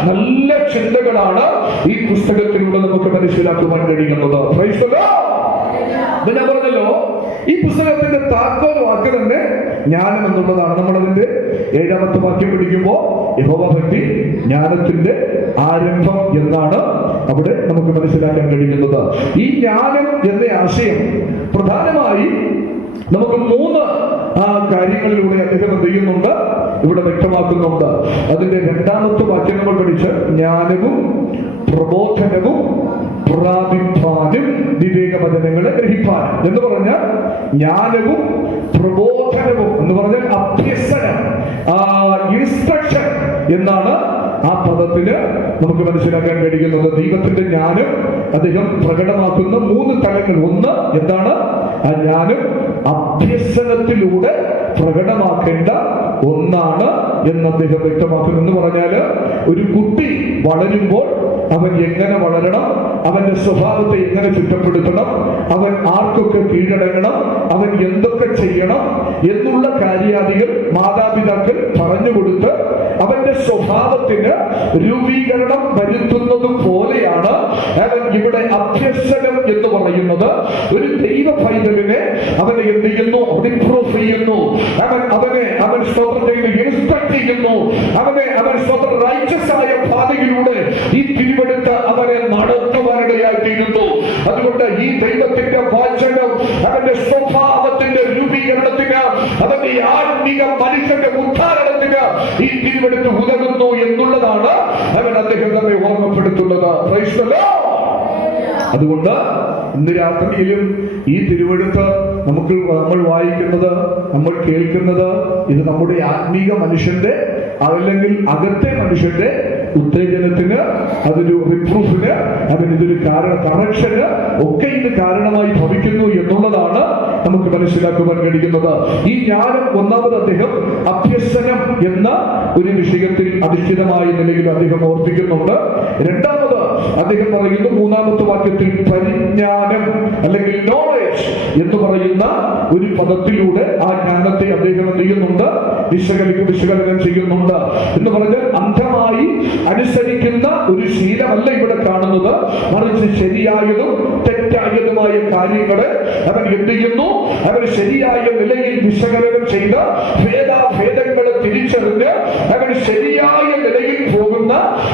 നല്ല ചിന്തകളാണ് ഈ പുസ്തകത്തിലൂടെ നമുക്ക് മനസ്സിലാക്കുവാൻ കഴിയുന്നത്. Praise the Lord. ഞാൻ പറഞ്ഞല്ലോ, ഈ പുസ്തകത്തിന്റെ താക്കോൽ വാക്ക് തന്നെ ജ്ഞാനം എന്നുള്ളതാണ്. നമ്മളതിന്റെ 7ാമത്തെ വാക്യം പഠിക്കുമ്പോ യഹോവഭക്തി ജ്ഞാനത്തിന്റെ ആരംഭം എന്നാണ് അവിടെ നമുക്ക് മനസ്സിലാക്കാൻ കഴിയുന്നത്. ഈ ജ്ഞാനം എന്ന ആശയം പ്രധാനമായി നമുക്ക് 3 കാര്യങ്ങളിലൂടെ അദ്ദേഹം എന്ത് ചെയ്യുന്നുണ്ട്, ഇവിടെ വ്യക്തമാക്കുന്നുണ്ട്. അതിന്റെ 2ാമത്തെ വാക്യം നമ്മൾ പഠിച്ച് ജ്ഞാനവും പ്രബോധനവും പ്രാപിപ്പാനും വിവേകവചനങ്ങളെ ഗ്രഹിപ്പാനും എന്ന് പറഞ്ഞാൽ ജ്ഞാനവും പ്രബോധനവും എന്ന് പറഞ്ഞാൽ അഭ്യസനം, ഇൻസ്ട്രക്ഷൻ എന്നാണ് ആ പദത്തിന് നമുക്ക് മനസ്സിലാക്കാൻ കഴിയുന്നത്. ദൈവത്തിന്റെ ജ്ഞാനം അദ്ദേഹം പ്രകടമാക്കുന്ന 3 തലങ്ങൾ. ഒന്ന് എന്താണ്? ആ ജ്ഞാനം അഭ്യസനത്തിലൂടെ പ്രകടമാക്കേണ്ട ഒന്നാണ് എന്ന് അദ്ദേഹം വ്യക്തമാക്കുന്നു. എന്ന് പറഞ്ഞാല് ഒരു കുട്ടി വളരുമ്പോൾ അവൻ എങ്ങനെ വളരണം, അവന്റെ സ്വഭാവത്തെ എങ്ങനെ ചിട്ടപ്പെടുത്തണം, അവൻ ആർക്കൊക്കെ കീഴടങ്ങണം, അവൻ എന്തൊക്കെ ചെയ്യണം എന്നുള്ള കാര്യാദികൾ മാതാപിതാക്കൾ പറഞ്ഞുകൊടുത്ത് അവന്റെ സ്വഭാവത്തിന് രൂപീകരണം വരുത്തുന്നത് പോലെയാണ് അവൻ ഇവിടെ അഭ്യസനം എന്ന് പറയുന്നത്. ഒരു ദൈവ പൈതലിനെ അവനെ എന്ത് ചെയ്യുന്നു? റിപ്രൂഫ് ചെയ്യുന്നു. അവൻ സ്തോത്രം ചെയ്യുന്നു, ഇൻസ്ട്രക്ട് ചെയ്യുന്നു. അവൻ സ്തോത്രം റൈച്ചസ് ആയ പാതയിലൂടെ ഈ തിരുവെടുത്ത് അവനെ നടത്തുവാനിടയായിത്തീരുന്നു. അതുകൊണ്ട് ഈ ദൈവത്തിന്റെ വചനം അവന്റെ സ്വഭാവത്തിന്റെ രൂപീകരണത്തിന്, അവന്റെ ആത്മീക മനുഷ്യന്റെ ഉദ്ധാരണത്തിന് ഈ തിരുവെടുത്ത് ഉതകുന്നു എന്നുള്ളതാണ് അവൻ അദ്ദേഹം നമ്മെ ഓർമ്മപ്പെടുത്തുന്നത്. Praise the Lord. അതുകൊണ്ട് ഇന്ന് രാത്രിയിലും ഈ തിരുവെഴുത്ത് നമ്മൾ വായിക്കുന്നത്, നമ്മൾ കേൾക്കുന്നത്, ഇത് നമ്മുടെ ആത്മീക മനുഷ്യന്റെ അല്ലെങ്കിൽ അകത്തെ മനുഷ്യന്റെ ഉത്തേജനത്തിന്, അതൊരു റിപ്രൂഫിന്, ഇതൊരു കറക്ഷന് ഒക്കെ ഇത് കാരണമായി ഭവിക്കുന്നു എന്നുള്ളതാണ് നമുക്ക് മനസ്സിലാക്കുവാൻ കഴിയുന്നത്. ഈ ജ്ഞാനം ഒന്നാമത് അദ്ദേഹം അഭ്യസനം എന്ന ഒരു വിഷയത്തിൽ അധിഷ്ഠിതമായ നിലയിൽ അദ്ദേഹം ഓർപ്പിക്കുന്നുണ്ട്. 2ാമത് അദ്ദേഹം പറയുന്നു 3ാമത്തെ വാക്യത്തിൽ പരിജ്ഞാനം അല്ലെങ്കിൽ നോളേജ് എന്ന് പറയുന്ന ഒരു പദത്തിലൂടെ ആ ജ്ഞാനത്തെ അദ്ദേഹം എന്ത് ചെയ്യുന്നുണ്ട്? വിശകലനം ചെയ്യുന്നുണ്ട്. എന്ന് പറഞ്ഞാൽ അന്ധമായി അനുസരിക്കുന്ന ഒരു ശീലമല്ല ഇവിടെ കാണുന്നത്, മറിച്ച് ശരിയായതും തെറ്റായതുമായ കാര്യങ്ങളെ അവൻ എന്ത് ചെയ്യുന്നു? അവൻ ശരിയായ നിലയിൽ വിശകലനം ചെയ്ത് ഭേദങ്ങളെ തിരിച്ചറിഞ്ഞ് അവൻ ശരിയായ നിലയിൽ പോകുന്ന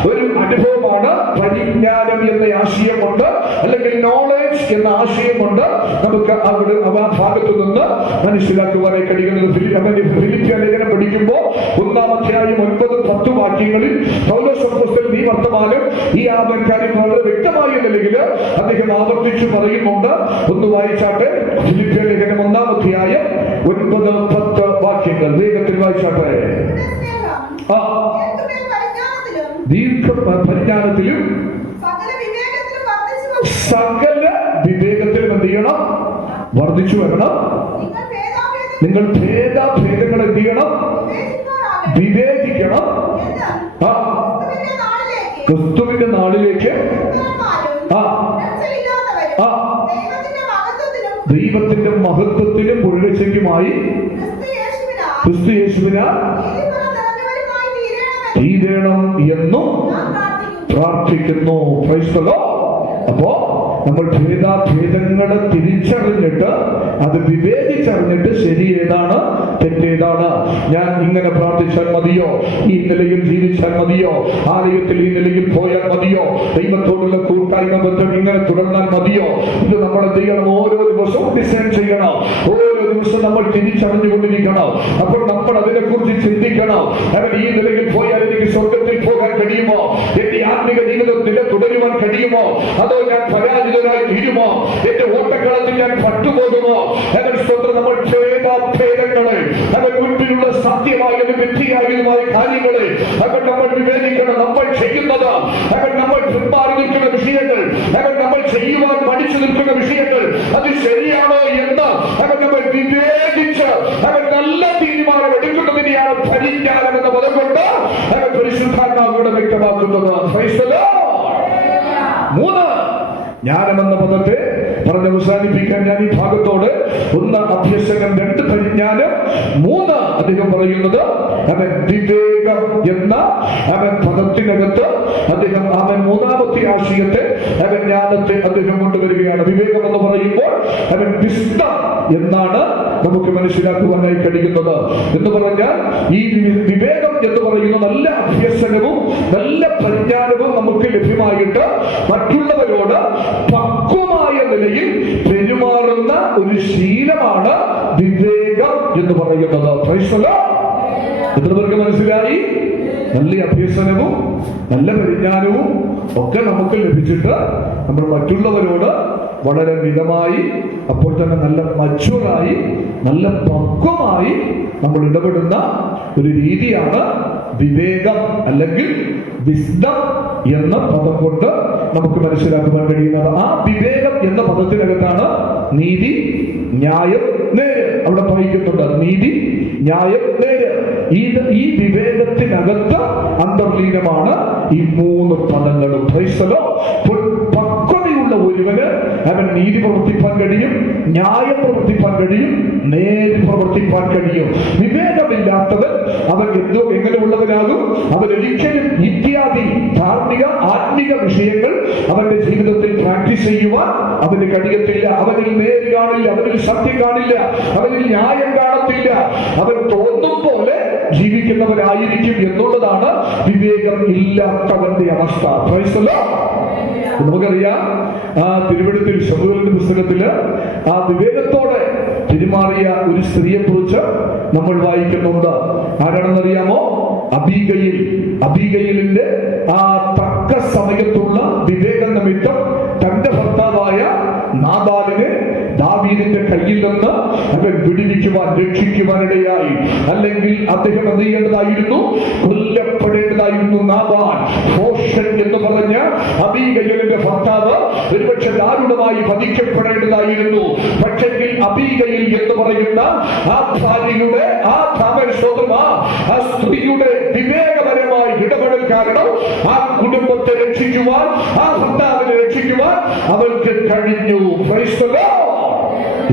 ഒരു അനുഭവമാണ് പരിജ്ഞാനം എന്ന ആശയമുണ്ട്, അല്ലെങ്കിൽ നോളേജ് എന്ന ആശയമുണ്ട്. നമുക്ക് അവിടെ ആ ഭാഗത്തു നിന്ന് മനസ്സിലാക്കുവാനായി കഴിയുന്നത്. ഫിലിപ്പിയ ലേഖനം പഠിക്കുമ്പോൾ 1-ാം അധ്യായം 9-10 വാക്യങ്ങളിൽ പൗലോസ് അപ്പോസ്തലൻ ഈ വർത്തമാനം ഈ കാര്യം വളരെ വ്യക്തമായ നിലയിൽ അദ്ദേഹം ആവർത്തിച്ചു പറയുന്നുണ്ട്. ഒന്ന് വായിച്ചാട്ടെ. ഫിലിപ്പിയ ലേഖനം 1-ാം അധ്യായം 9-10 വാക്യങ്ങൾ വേഗത്തിൽ വായിച്ചാട്ടെ. ദീർഘപരിജ്ഞാനത്തിലും സകല വിവേകത്തിലും എന്ത് ചെയ്യണം? വർദ്ധിച്ചു വരണം. നിങ്ങൾ ഭേദങ്ങൾ എന്ത് ചെയ്യണം? വിവേചിക്കണം. ക്രിസ്തുവിന്റെ നാളിലേക്ക് ദൈവത്തിന്റെ മഹത്വത്തിനും പുകഴ്ചയ്ക്കുമായി ക്രിസ്തു യേശുവിനാൽ തീരണം എന്നും പ്രാർത്ഥിക്കുന്നു. Praise the Lord. അപ്പോ നമ്മൾ ഭേദങ്ങളെ തിരിച്ചറിഞ്ഞിട്ട് അത് വിവേചിച്ചറിഞ്ഞിട്ട് ശരി ഏതാണ് തെറ്റേതാണ്? ഞാൻ ഇങ്ങനെ പ്രാർത്ഥിച്ചാൽ മതിയോ? ഈ നിലയിൽ ജീവിച്ചാൽ മതിയോ? ആലയത്തിൽ ഈ നിലയിൽ പോയാൽ മതിയോ? ദൈവത്തോടുള്ള കൂട്ടായ്മ ബന്ധം ഇങ്ങനെ തുടർന്നാൽ മതിയോ? ഇത് നമ്മൾ എന്ത് ചെയ്യണം? ഓരോ ദിവസവും ഡിസൈൻ ചെയ്യണം. ഓരോ ദിവസം നമ്മൾ തിരിച്ചറിഞ്ഞുകൊണ്ടിരിക്കണം. അപ്പോൾ നമ്മൾ അതിനെക്കുറിച്ച് ചിന്തിക്കണം. അവൻ ഈ നിലയിൽ പോയാൽ എനിക്ക് സ്വർഗത്തിൽ പോകാൻ കഴിയുമോ? എന്റെ ആത്മിക ജീവിതത്തിൽ തുടരുവാൻ കഴിയുമോ? അതോ ഞാൻ പരാജിതനായി തീരുമോ? എന്റെ ഓട്ടക്കളത്തിൽ ഞാൻ പട്ടുപോകുമോ? അവൻ സ്വന്തം നമ്മൾ ഭേദങ്ങളെ അവൻ മുൻപിലുള്ള സത്യമായാലും വ്യക്തിയായതുമായ കാര്യങ്ങളെ അവൻ നമ്മൾ വിവേചിക്കണം. നമ്മൾ ചെയ്യുന്നത് അവൻ നമ്മൾ പിന്മാറി നിൽക്കുന്ന വിഷയങ്ങൾ, അവൻ നമ്മൾ ചെയ്യുവാൻ പഠിച്ചു നിൽക്കുന്ന വിഷയങ്ങൾ, അത് ശരിയാണോ എന്ന് അവൻ നമ്മൾ വിവേചിച്ച് അവൻ നല്ല തീരുമാനം എടുക്കുന്നതിനെയാണ് പരിജ്ഞാനം എന്ന പദം കൊണ്ട് അവൻ പരിശുദ്ധാത്മാവിലൂടെ വ്യക്തമാക്കുന്നത്. മൂന്ന്, ജ്ഞാനമെന്ന പദത്തെ പറഞ്ഞ് അവസാനിപ്പിക്കാൻ ഞാൻ ഈ ഭാഗത്തോട് ഒന്ന് അഭ്യസനം, രണ്ട് പരിജ്ഞാനം, മൂന്ന് അദ്ദേഹം പറയുന്നത് അവൻ വിവേകം എന്ന അവൻ പദത്തിനകത്ത് അദ്ദേഹം അവൻ മൂന്നാമത്തെ ആശയത്തെ അവൻ ജ്ഞാനത്തെ അദ്ദേഹം കൊണ്ടുവരികയാണ്. വിവേകം എന്ന് പറയുമ്പോൾ അവൻ വിസ്ഡം എന്നാണ് നമുക്ക് മനസ്സിലാക്കുവാനായി കഴിയുന്നത്. എന്ന് പറഞ്ഞാൽ ഈ വിവേകം എന്ന് പറയുന്ന നല്ല അഭ്യസനവും നല്ല പരിജ്ഞാനവും നമുക്ക് ലഭ്യമായിട്ട് മറ്റുള്ളവരോട് പക്വമായ നിലയിൽ പെരുമാറുന്ന ഒരു ശീലമാണ് വിവേകം എന്ന് പറയുന്നത്. എത്ര പേർക്ക് മനസ്സിലായി? നല്ല അഭ്യസനവും നല്ല പരിജ്ഞാനവും ഒക്കെ നമുക്ക് ലഭിച്ചിട്ട് നമ്മൾ മറ്റുള്ളവരോട് വളരെ മിതമായി, അപ്പോൾ തന്നെ നല്ല മച്ചുറായി, നല്ല പക്വമായി നമ്മൾ ഇടപെടുന്ന ഒരു രീതിയാണ് വിവേകം അല്ലെങ്കിൽ വിസ്ഡം എന്ന പദം കൊണ്ട് നമുക്ക് മനസ്സിലാക്കുവാൻ കഴിയുന്നത്. ആ വിവേകം എന്ന പദത്തിനകത്താണ് നീതി, ന്യായം, നേര് അവിടെ പറയുന്നുണ്ട്. നീതി, ന്യായം, നേര്. ഈ വിവേകത്തിനകത്ത് അന്തർലീനമാണ് ഈ മൂന്ന് പദങ്ങളും. പക്വതയുള്ള ഒരുവന് അവൻ നീതി പ്രവർത്തിപ്പാൻ കഴിയും, ന്യായം പ്രവർത്തിപ്പാൻ കഴിയും, നേര് പ്രവർത്തിപ്പാൻ കഴിയും. വിവേകമില്ലാത്തവൻ അവൻ എങ്ങനെയുള്ളവനാകും? അവൻ ഒരിക്കലും ഇത്യാദി ധാർമ്മിക ആത്മിക വിഷയങ്ങൾ അവന്റെ ജീവിതത്തിൽ പ്രാക്ടീസ് ചെയ്യുവാൻ അവന് കഴിയത്തില്ല. അവനിൽ നേര് കാണില്ല, അവനിൽ സത്യം കാണില്ല, അവനിൽ ന്യായം കാണത്തില്ല. അവൻ തോന്നും പോലെ ജീവിക്കുന്നവരായിരിക്കും എന്നുള്ളതാണ് വിവേകം ഇല്ലാത്തവന്റെ അവസ്ഥ. നമുക്കറിയാം, ആ തിരുവെഴുത്തിൽ ശമൂവേലിന്റെ പുസ്തകത്തില് ആ വിവേകത്തോടെ പെരുമാറിയ ഒരു സ്ത്രീയെ കുറിച്ച് നമ്മൾ വായിക്കുന്നുണ്ട്. ആരാണെന്നറിയാമോ? അബീഗയിൽ. അബീഗയിലിന്റെ ആ തക്ക സമയത്തുള്ള വിവേക നിമിത്തം തന്റെ ഭർത്താവായ നാബാലിനെ ദാവീദിന്റെ കയ്യിൽ നിന്ന് അവൻ വിടുവിക്കുവാൻ, രക്ഷിക്കുവാനിടയായി. അല്ലെങ്കിൽ അദ്ദേഹം എന്ത് ചെയ്യേണ്ടതായിരുന്നു? കൊല്ലപ്പെടേണ്ടതായിരുന്നു. നാബാൽ ഹോഷൻ എന്ന് പറഞ്ഞ അബീഗയിലിന്റെ ഭർത്താവ് ഒരുപക്ഷെ ദാരുണമായി വധിക്കപ്പെടേണ്ടതായിരുന്നു. പക്ഷെങ്കിൽ അബീഗയിൽ എന്ന് പറയുന്ന ആ ഭാര്യയുടെ ആ സ്ത്രീയുടെ വിവേകപരമായ ഇടപെടൽ കാരണം ആ കുടുംബത്തെ രക്ഷിക്കുവാൻ, ആ ഭർത്താവിനെ രക്ഷിക്കുവാൻ അവർക്ക് കഴിഞ്ഞു.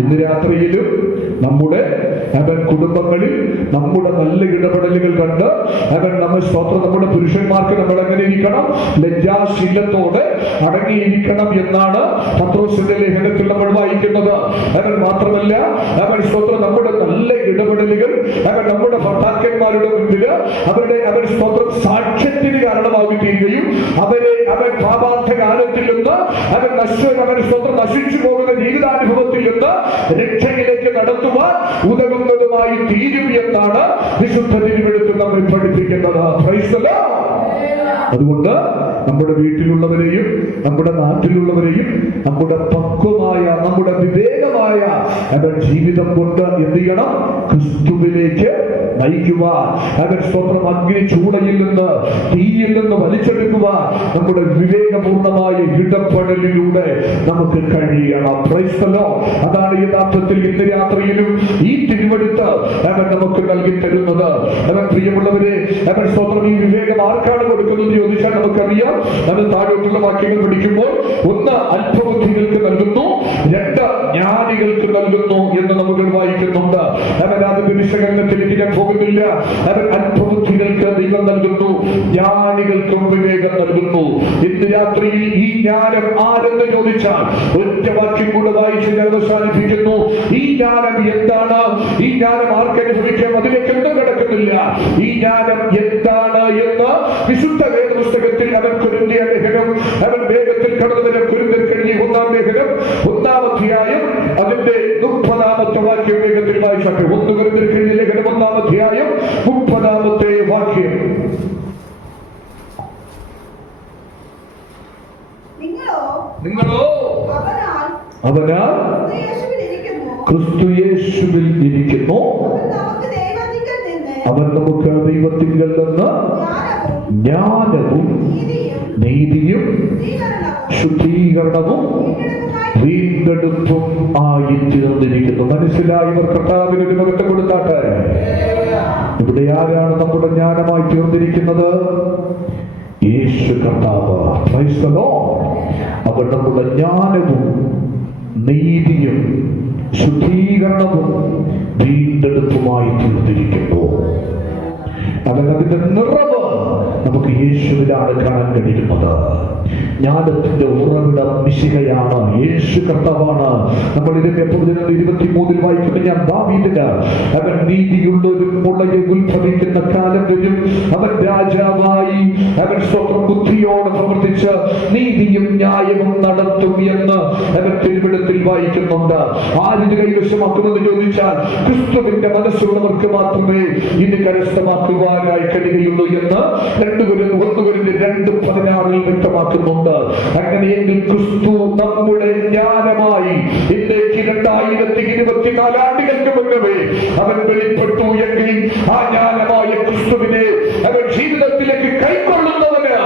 ഇന്ന് രാത്രിയിലും നമ്മുടെ അവൻ കുടുംബങ്ങളിൽ നമ്മുടെ നല്ല ഇടപെടലുകൾ കണ്ട് അവൻ നമ്മുടെ പുരുഷന്മാർക്ക് നമ്മൾ എങ്ങനെ ഇരിക്കണം? ലജ്ജാശീലത്തോടെ അടങ്ങിയിരിക്കണം എന്നാണ് പത്രോസിന്റെ ലേഖനത്തിൽ നമ്മൾ വായിക്കുന്നത്. അവൻ മാത്രമല്ല, അവൻ നമ്മുടെ നല്ല ഇടപെടലുകൾ അവൻ നമ്മുടെ ഭർത്താക്കന്മാരുടെ മുൻപിൽ അവൻ സാക്ഷ്യത്തിന് കാരണമാക്കി തീരുകയും അവൻ പാപാർത്ഥ കാലത്തിൽ നിന്ന് അവൻ നശിച്ചു പോകുന്ന ജീവിതാനുഭവത്തിൽ നിന്ന് രക്ഷയിലേക്ക് നടത്തുവാൻ ഉതകുന്നതുമായി തീരും എന്നാണ് വിശുദ്ധ തിരുവെഴുത്ത് നമ്മെ പഠിപ്പിക്കുന്നത്. അതുകൊണ്ട് നമ്മുടെ വീട്ടിലുള്ളവരെയും നമ്മുടെ നാട്ടിലുള്ളവരെയും നമ്മുടെ പക്വമായ, നമ്മുടെ വിവേകമായ അവൻ ജീവിതം കൊണ്ട് എന്ത് ചെയ്യണം? ക്രിസ്തുവിലേക്ക് നയിക്കുവാൻ, അവൻ സ്വന്തം അഗ്നി ചൂടയിൽ നിന്ന്, തീയിൽ നിന്ന് വലിച്ചെടുക്കുവാൻ നമ്മുടെ വിവേകപൂർണമായ ഇടപെടലിലൂടെ നമുക്ക് കഴിയണം. അതാണ് യഥാർത്ഥത്തിൽ ഇന്ന് രാത്രിയിലും ഈ തിരുവെഴുത്ത് അവൻ നമുക്ക് നൽകി തരുന്നത്. അവൻ പ്രിയമുള്ളവരെ, അവൻ സ്വന്തം ഈ വിവേകം ആർക്കാണ് കൊടുക്കുന്നത് ചോദിച്ചാൽ നമുക്കറിയാം. അത് താഴോട്ടുള്ള വാക്യങ്ങൾ പഠിക്കുമ്പോൾ ഒന്ന് അല്പബുദ്ധികൾക്ക് നൽകുന്നു, രണ്ട് ജ്ഞാനികൾക്ക് നൽകുന്നു എന്ന് നമുക്ക് വായിക്കുന്നുണ്ട്. അവൻ അതിന്റെ വിശകലനത്തിലേക്ക് ഞാൻ പോകുന്നില്ല. അവൻ അല്പബുദ്ധികൾക്ക് ദൈവം നൽകുന്നു, ജ്ഞാനികൾക്കും വിവേകം നൽകുന്നു. ഇന്ന് രാത്രിയിൽ ഈ ജ്ഞാനം ആരെന്ന് ചോദിച്ചാൽ ഒറ്റ വാക്യം കൂടെ വായിച്ച് ഞാൻ അവസാനിപ്പിക്കുന്നു. ഈ ജ്ഞാനം എന്താണ്? ഈ ജ്ഞാനം ആർക്ക് അനുഭവിക്കാൻ അതിലേക്ക് എന്തും കിടക്കുന്നില്ല. ഈ ജ്ഞാനം എന്താണ് എന്ന് വിശുദ്ധ വേദപുസ്തകത്തിൽ അവൻ കൊരിന്ത്യർ ലേഖനം, അവൻ വേഗത്തിൽ കടന്നു വരും. കൊരിന്ത്യർ കഴിഞ്ഞ് 1-ാം ലേഖനം 1-ാം അധ്യായം അതിന്റെ 30-ാമത്തെ വാക്യം വേഗത്തിൽ വായിച്ചാട്ടെ. 1 കൊരിന്ത്യർ കഴിഞ്ഞ ലേഖനം 1-ാം അധ്യായം 30-ാമത്തെ വാക്യം. നിങ്ങളോ അവനാൽ ക്രിസ്തുയേശുവിൽ ഇരിക്കുന്നു. അവൻ നമുക്ക് ദൈവത്തിങ്കൽ നിന്ന് ജ്ഞാനവും നീതിയും ശുദ്ധീകരണവും വീണ്ടെടുപ്പും ആയി തീർന്നിരിക്കുന്നു. മനസ്സിലായവർ കർത്താവിന് ഒരു മകത്വം കൊടുത്താട്ടെ. ഇവിടെ ആരാണ് നമ്മുടെ ജ്ഞാനമായി തീർന്നിരിക്കുന്നത്? യേശു കർത്താവ്. Praise the Lord. അവൻ നമ്മുടെ ജ്ഞാനവും നീതിയും ശുദ്ധീകരണവും വീണ്ടെടുപ്പുമായി തീർന്നിരിക്കുന്നു. അവൻ അതിന്റെ നിറവ് നമുക്ക് യേശുവിലാണ് കാണാൻ കഴിയുന്നത്. ജ്ഞാനത്തിന്റെ ഉറവിടം മിശിഹയാണ്, യേശു കർത്താവാണ്. നമ്മൾ ഇതിന്റെ 23 വായിക്കുന്ന ഞാൻ ദാവീദിന് അവൻ നീതിയുള്ള ഒരു മുളയെ ഉത്ഭവിക്കുന്ന കാലം വരും. അവൻ രാജാവായി അവൻ സ്വന്തം ബുദ്ധിയോട് പ്രവർത്തിച്ച് നീതിയും ന്യായവും നടത്തും എന്ന് അവൻ തിരുവെഴുത്തിൽ വായിക്കുന്നുണ്ട്. ആരിത് കൈവശമാക്കുമെന്ന് ചോദിച്ചാൽ ക്രിസ്തുവിന്റെ മനസ്സുള്ളവർക്ക് മാത്രമേ ഇത് കരസ്ഥമാക്കുവാനായി കഴിയുകയുള്ളൂ എന്ന് 1 കൊരിന്ത്യർ 2:16 വ്യക്തമാക്കുന്നുണ്ട്. അങ്ങനെയെങ്കിൽ ക്രിസ്തു നമ്മുടെ ജ്ഞാനമായി ഇന്നേക്ക് 2024 ആണ്ടുകൾക്ക് മുന്നമേ അവൻ വെളിപ്പെട്ടു എങ്കിൽ ആ ജ്ഞാനമായ ക്രിസ്തുവിനെ അവൻ ജീവിതത്തിലേക്ക് കൈക്കൊള്ളുന്നവന്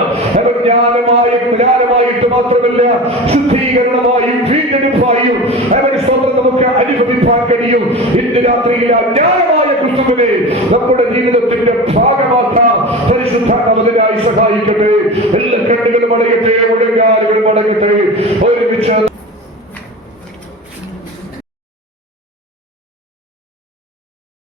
അവൻ ജ്ഞാനമായിട്ട് മാത്രമല്ല ശുദ്ധീകരണമായും വീണ്ടെടുപ്പായും അവൻ സ്വന്തം നമുക്ക് അനുഭവിക്കാൻ കഴിയും. ഇന്ന് രാത്രിയിൽ ആ ജ്ഞാനമായ ക്രിസ്തുവിനെ നമ്മുടെ ജീവിതത്തിന്റെ ഭാഗമാക്കാൻ പരിശുദ്ധാത്മാവിനായി സഹായിക്കട്ടെ. എല്ലാ കണ്ണുകളും അടയട്ടെ, മുഴങ്കാലുകളും അടയട്ടെ. ഒരുമിച്ച്